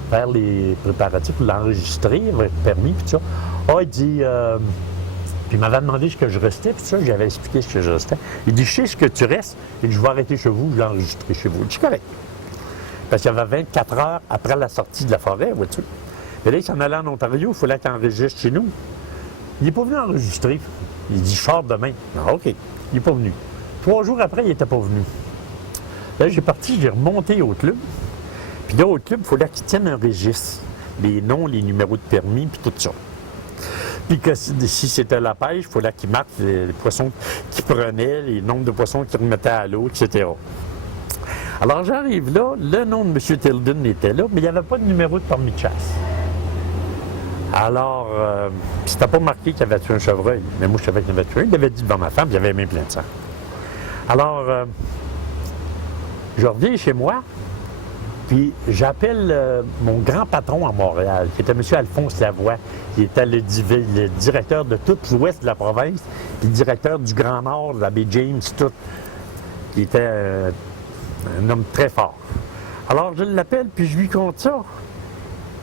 faire les préparatifs pour l'enregistrer, votre permis, puis tout ça. Ah, il dit, puis il m'avait demandé ce que je restais, puis ça, j'avais expliqué ce que je restais. Il dit, je sais ce que tu restes, et je vais arrêter chez vous, je vais l'enregistrer chez vous. Je dis, correct. Parce qu'il y avait 24 heures après la sortie de la forêt, vois-tu. Et là, il s'en allait en Ontario, il fallait qu'il enregistre chez nous. Il n'est pas venu enregistrer. Il dit, je sors demain. Ah, OK. Il n'est pas venu. 3 jours après, il n'était pas venu. Là, j'ai remonté au club. Puis là, au club, il fallait qu'il tienne un registre. Les noms, les numéros de permis, puis tout ça. Puis que si c'était la pêche, il fallait qu'il marque les poissons qu'il prenait, les nombres de poissons qu'il remettait à l'eau, etc. Alors, j'arrive là, le nom de M. Tilden était là, mais il n'y avait pas de numéro de permis de chasse. Alors, c'était pas marqué qu'il avait tué un chevreuil, mais moi, je savais qu'il avait tué un. Il avait dit devant ma femme, il avait les mains pleines de sang. Alors, je reviens chez moi, puis j'appelle mon grand patron à Montréal, qui était M. Alphonse Lavoie, qui était le directeur de tout l'ouest de la province, puis le directeur du Grand Nord, de la baie James, tout, qui était un homme très fort. Alors, je l'appelle, puis je lui conte ça.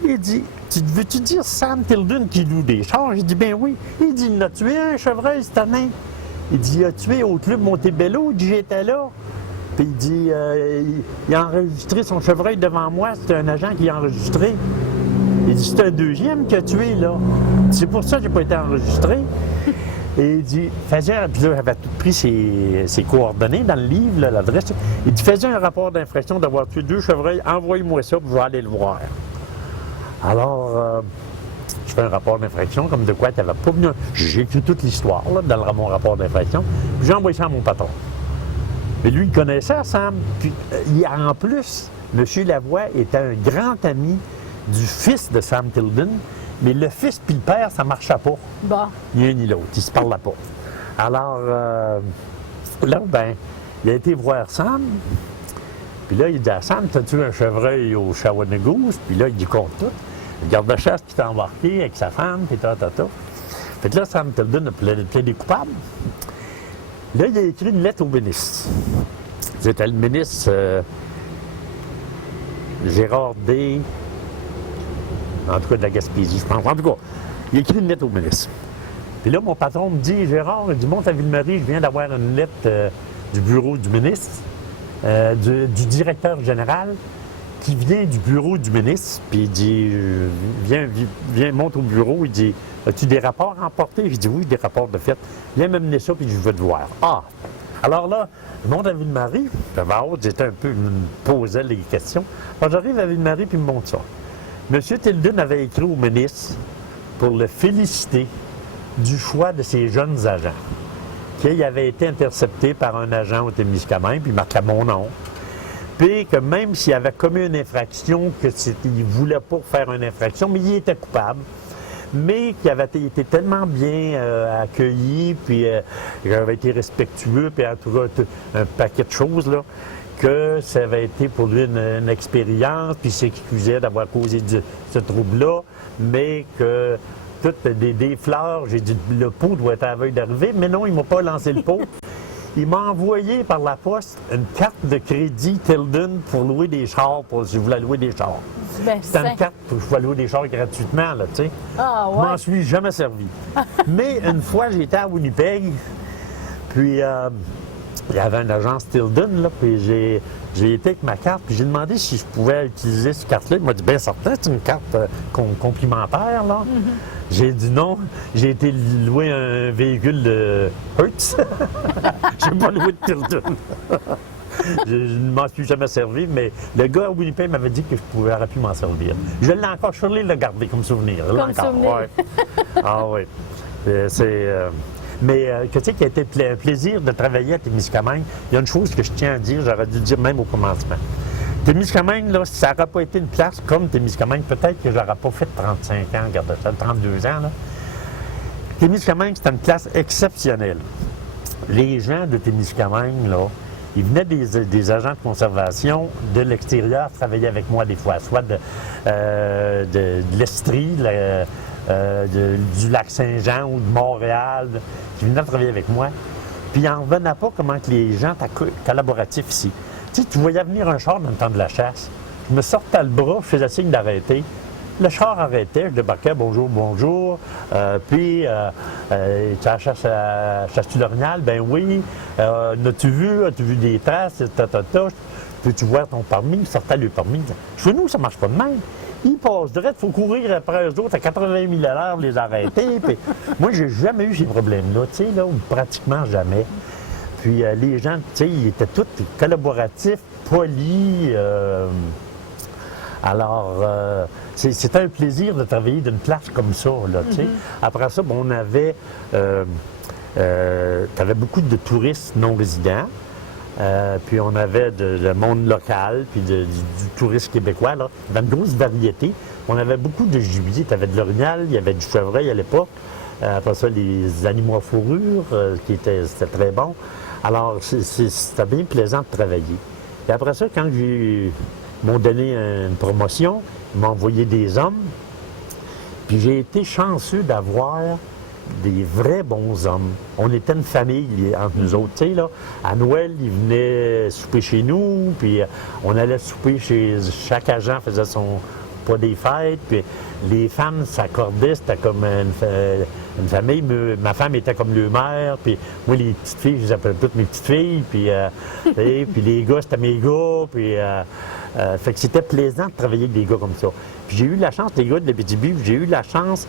Il dit, veux-tu dire Sam Tilden qui loue des chars? J'ai dit, ben oui. Il dit, il a tué un chevreuil cette année. Il dit, il a tué au club Montebello. Il dit, j'étais là. Puis il dit, il a enregistré son chevreuil devant moi. C'était un agent qui a enregistré. Il dit, c'est un deuxième qui a tué, là. C'est pour ça que j'ai pas été enregistré. Et il dit, puis là, j'avais tout pris ses coordonnées dans le livre, l'adresse. Il dit, faisais un rapport d'infraction d'avoir tué 2 chevreuils, envoyez-moi ça, puis je vais aller le voir. Alors, je fais un rapport d'infraction, comme de quoi tu n'avais pas venu. J'ai écrit toute l'histoire là, dans mon rapport d'infraction, puis j'ai envoyé ça à mon patron. Mais lui, il connaissait Sam. Puis, en plus, M. Lavoie était un grand ami du fils de Sam Tilden, mais le fils puis le père, ça ne marchait pas. Bon. Ni un ni l'autre, ils ne se parlaient pas. Alors, là, ben, il a été voir Sam, puis là, il dit à Sam, t'as tué un chevreuil au Shawinigan? Puis là, il dit compte tout. Le garde-chasse qui t'a embarqué avec sa femme, puis ta. Fait que là, Sam Tilden a plaidé coupable. Là, il a écrit une lettre au ministre. C'était le ministre Gérard D. En tout cas, de la Gaspésie, je pense. En tout cas, il a écrit une lettre au ministre. Puis là, mon patron me dit, Gérard, il dit, monte à Ville-Marie, je viens d'avoir une lettre du bureau du ministre, du directeur général, qui vient du bureau du ministre, puis il dit, viens, monte au bureau, il dit, as-tu des rapports à emporter? Je dis, oui, des rapports de fait. Viens m'amener ça, puis je veux te voir. Ah! Alors là, je monte à Ville-Marie, puis à haute, j'étais un peu, je me posais les questions. Alors j'arrive à Ville-Marie, puis il me montre ça. M. Tilden avait écrit au ministre pour le féliciter du choix de ses jeunes agents, qui avait été intercepté par un agent au Témiscamingue, puis il marquait mon nom. Puis que même s'il avait commis une infraction, qu'il ne voulait pas faire une infraction, mais il était coupable, mais qu'il avait été tellement bien accueilli, puis il avait été respectueux, puis en tout cas, un paquet de choses, là, que ça avait été pour lui une expérience, puis il s'excusait d'avoir causé ce trouble-là, mais que toutes des fleurs, j'ai dit, le pot doit être à la veille d'arriver, mais non, il ne m'a pas lancé le pot. il m'a envoyé par la poste une carte de crédit Tilden pour louer des chars, si je voulais louer des chars. C'était une carte pour que je pouvais louer des chars gratuitement, là, tu sais. Ah, ouais. Je m'en suis jamais servi. Mais une fois, j'étais à Winnipeg, puis il y avait une agence Tilden, là, puis j'ai été avec ma carte, puis j'ai demandé si je pouvais utiliser cette carte-là. Il m'a dit, bien certain, c'est une carte complémentaire, là. J'ai dit non. J'ai été louer un véhicule de Hertz. J'ai pas loué de Tilden. Je ne m'en suis jamais servi, mais le gars à Winnipeg m'avait dit que je aurais pu m'en servir. Je l'ai encore, Shirley l'a gardé comme souvenir. Comme souvenir. Ouais. Ah oui. Mais tu sais qu'il a été un plaisir de travailler à Témiscamingue. Il y a une chose que je tiens à dire, j'aurais dû le dire même au commencement. Témiscamingue, là, si ça n'aurait pas été une place comme Témiscamingue, peut-être que je n'aurais pas fait 35 ans, regarde ça, 32 ans. Là. Témiscamingue, c'était une place exceptionnelle. Les gens de Témiscamingue, là, ils venaient des agents de conservation de l'extérieur travailler avec moi des fois, soit de l'Estrie, du Lac-Saint-Jean ou de Montréal, qui venaient travailler avec moi. Puis ils n'en revenaient pas comment que les gens étaient collaboratifs ici. Tu sais, tu voyais venir un char dans le temps de la chasse. Je me sortais le bras, je faisais signe d'arrêter. Le char arrêtait, je débarquais, bonjour, bonjour. Puis, tu as chasse-tu l'orignal? Ben oui. As-tu vu des traces? Peux-tu voir ton permis? Il sortait le permis. Chez nous, ça ne marche pas de même. Ils passent direct, il faut courir après eux autres à 80 000 à l'heure, les arrêter. Puis, moi, j'ai jamais eu ces problèmes-là, tu sais, là, ou pratiquement jamais. Puis, les gens, tu sais, ils étaient tous collaboratifs, polis. Alors, c'était un plaisir de travailler d'une place comme ça, là, tu sais. Après ça, bon, on avait... t'avais beaucoup de touristes non résidents. Puis on avait le monde local, puis du tourisme québécois, là. Dans une grosse variété. On avait beaucoup de gibier. Tu avais de l'orignal, il y avait du chevreuil à l'époque. Après ça, les animaux à fourrure, c'était très bon. Alors, c'était bien plaisant de travailler. Et après ça, quand ils m'ont donné une promotion, ils m'ont envoyé des hommes. Puis j'ai été chanceux d'avoir des vrais bons hommes. On était une famille entre nous autres. Tu sais, là, à Noël, ils venaient souper chez nous, puis on allait souper chez... Chaque agent faisait son pas des fêtes, puis les femmes s'accordaient, c'était comme une famille. Ma femme était comme le maire, puis moi, les petites filles, je les appelais toutes mes petites filles, puis, puis les gars, c'était mes gars, puis... fait que c'était plaisant de travailler avec des gars comme ça. Puis j'ai eu la chance, les gars de l'Abitibi, j'ai eu la chance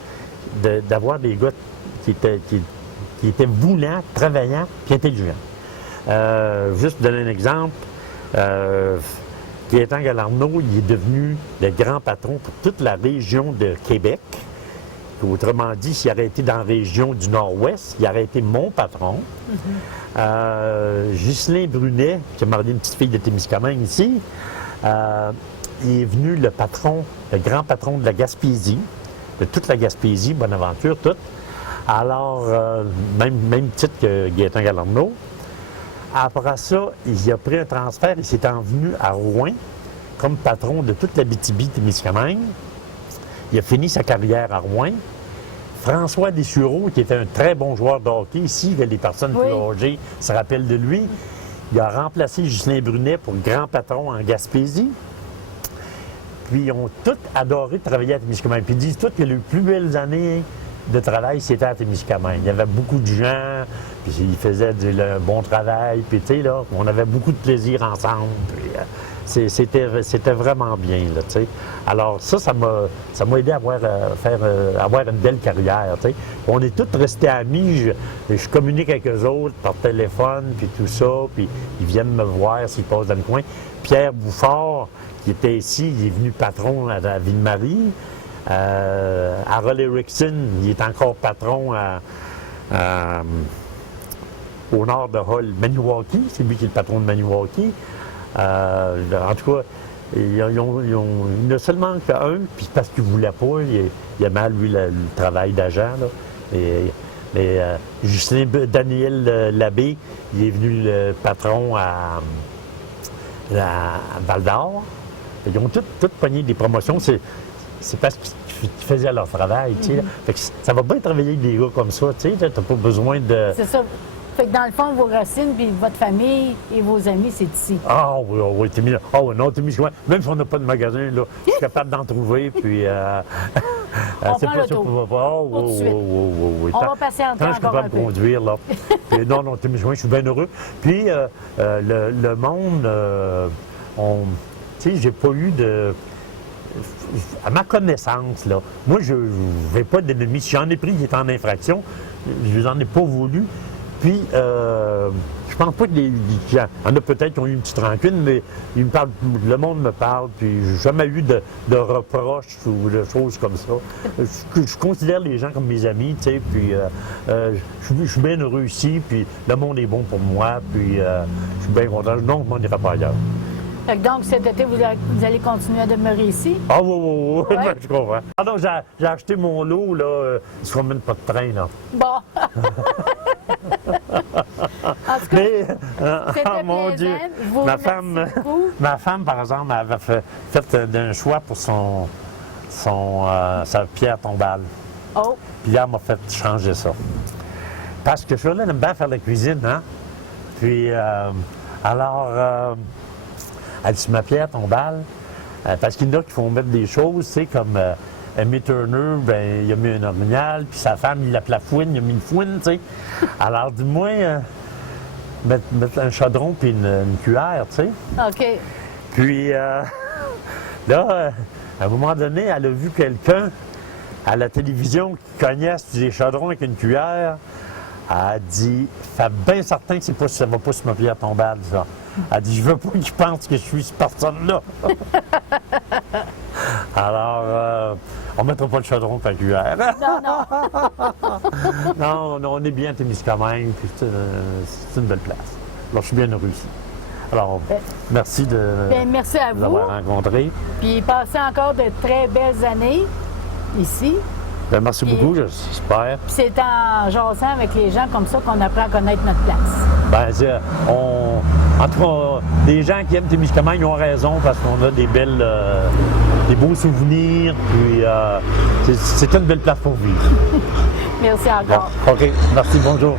d'avoir des gars qui étaient voulants, travaillants, puis intelligents. Juste pour donner un exemple, Gaétan Galarneau, il est devenu le grand patron pour toute la région de Québec. Autrement dit, s'il aurait été dans la région du Nord-Ouest, il aurait été mon patron. Ghislain Brunet, qui a marié une petite fille de Témiscamingue ici, il est venu le grand patron de la Gaspésie, de toute la Gaspésie, Bonaventure, toute. Alors, même titre que Gaétan Galarneau. Après ça, il a pris un transfert et s'est envenu à Rouen comme patron de toute l'Abitibi-Témiscamingue. Il a fini sa carrière à Rouen. François Dessureau, qui était un très bon joueur de hockey ici, les personnes plus âgées se rappellent de lui. Il a remplacé Ghislain Brunet pour grand patron en Gaspésie. Puis ils ont tous adoré travailler à Témiscamingue. Puis ils disent tous que les plus belles années de travail, c'était à Témiscamingue. Il y avait beaucoup de gens, puis ils faisaient un bon travail, puis tu sais, là, on avait beaucoup de plaisir ensemble. Puis, c'était vraiment bien, là, tu sais. Alors ça m'a aidé à avoir une belle carrière, tu sais. On est tous restés amis, je communique avec eux autres par téléphone, puis tout ça, puis ils viennent me voir s'ils passent dans le coin. Pierre Bouffard, qui était ici, il est venu patron à la Ville-Marie. Harold Erickson, il est encore patron au nord de Hull, Maniwaki, c'est lui qui est le patron de Maniwaki. En tout cas, il y en a seulement qu'un, puis parce qu'il ne voulait pas, il a mal, lui, le travail d'agent. Mais Justin Daniel Labbé, il est venu le patron à Val-d'Or. Ils ont tous pogné des promotions. C'est parce qu'ils faisaient leur travail, tu sais. Fait que ça va bien travailler avec des gars comme ça, tu sais. T'as pas besoin de... C'est ça. Fait que dans le fond, vos racines, puis votre famille et vos amis, c'est ici. Ah oui, oh, oui, Témiscamingue. Ah oui, non, Témiscamingue. Même si on n'a pas de magasin, là, je suis capable d'en trouver, puis... On c'est prend pas l'auto. ça qu'on va faire. Oh, Tout de oh, suite. oh, On va passer en Quand je suis capable de conduire, là. Puis, non, Témiscamingue, je suis bien heureux. Puis, le monde, tu sais, j'ai pas eu de... À ma connaissance, là, moi, je n'ai pas d'ennemis. Si j'en ai pris qui est en infraction, je n'en ai pas voulu. Puis, je pense pas que il y en a peut-être qui ont eu une petite rancune, mais le monde me parle, puis j'ai jamais eu de reproches ou de choses comme ça. Je considère les gens comme mes amis, tu sais, puis je suis bien heureux ici, puis le monde est bon pour moi, puis je suis bien content. Donc, je m'en irai pas ailleurs. Fait que donc, cet été, vous allez continuer à demeurer ici? Ah oui, Ouais. je comprends. Ah non, j'ai acheté mon lot, là, il se promène pas de train, là. Bon. En tout cas, Mais, c'était mon plaisant. Dieu, Je vous ma remercie beaucoup. ma femme, par exemple, avait fait un choix pour sa pierre tombale. Oh, Puis là, elle m'a fait changer ça. Parce que je là, elle aime bien faire la cuisine, hein? Puis, alors, elle dit, ma pierre tombale, parce qu'il y en a qui font mettre des choses, tu sais, comme Amy Turner, ben, il a mis un orignal, puis sa femme, il a la fouine, il a mis une fouine, tu sais. Alors, dis-moi, mettre un chaudron puis une cuillère, tu sais. OK. Puis, là, à un moment donné, elle a vu quelqu'un à la télévision qui cognait sur des chaudrons avec une cuillère. Elle a dit, fais bien certain que ça va pas sur ma pierre tombale, ça. Elle a dit, je veux pas qu'ils pensent que je suis cette personne-là. Alors, on mettra pas le chaudron par la cuillère. Non. Non, on est bien à Témiscamingue, puis c'est une belle place. Alors, je suis bien heureux ici. Alors, merci Merci à de vous. l'avoir rencontré. Puis passez encore de très belles années ici. Ben, merci beaucoup, j'espère. Puis c'est en jasant avec les gens comme ça qu'on apprend à connaître notre place. Ben, en tout cas, des gens qui aiment Témiscamingue, ils ont raison parce qu'on a des beaux souvenirs, puis c'est une belle place pour vivre. Merci encore. Bon, OK, merci, bonjour.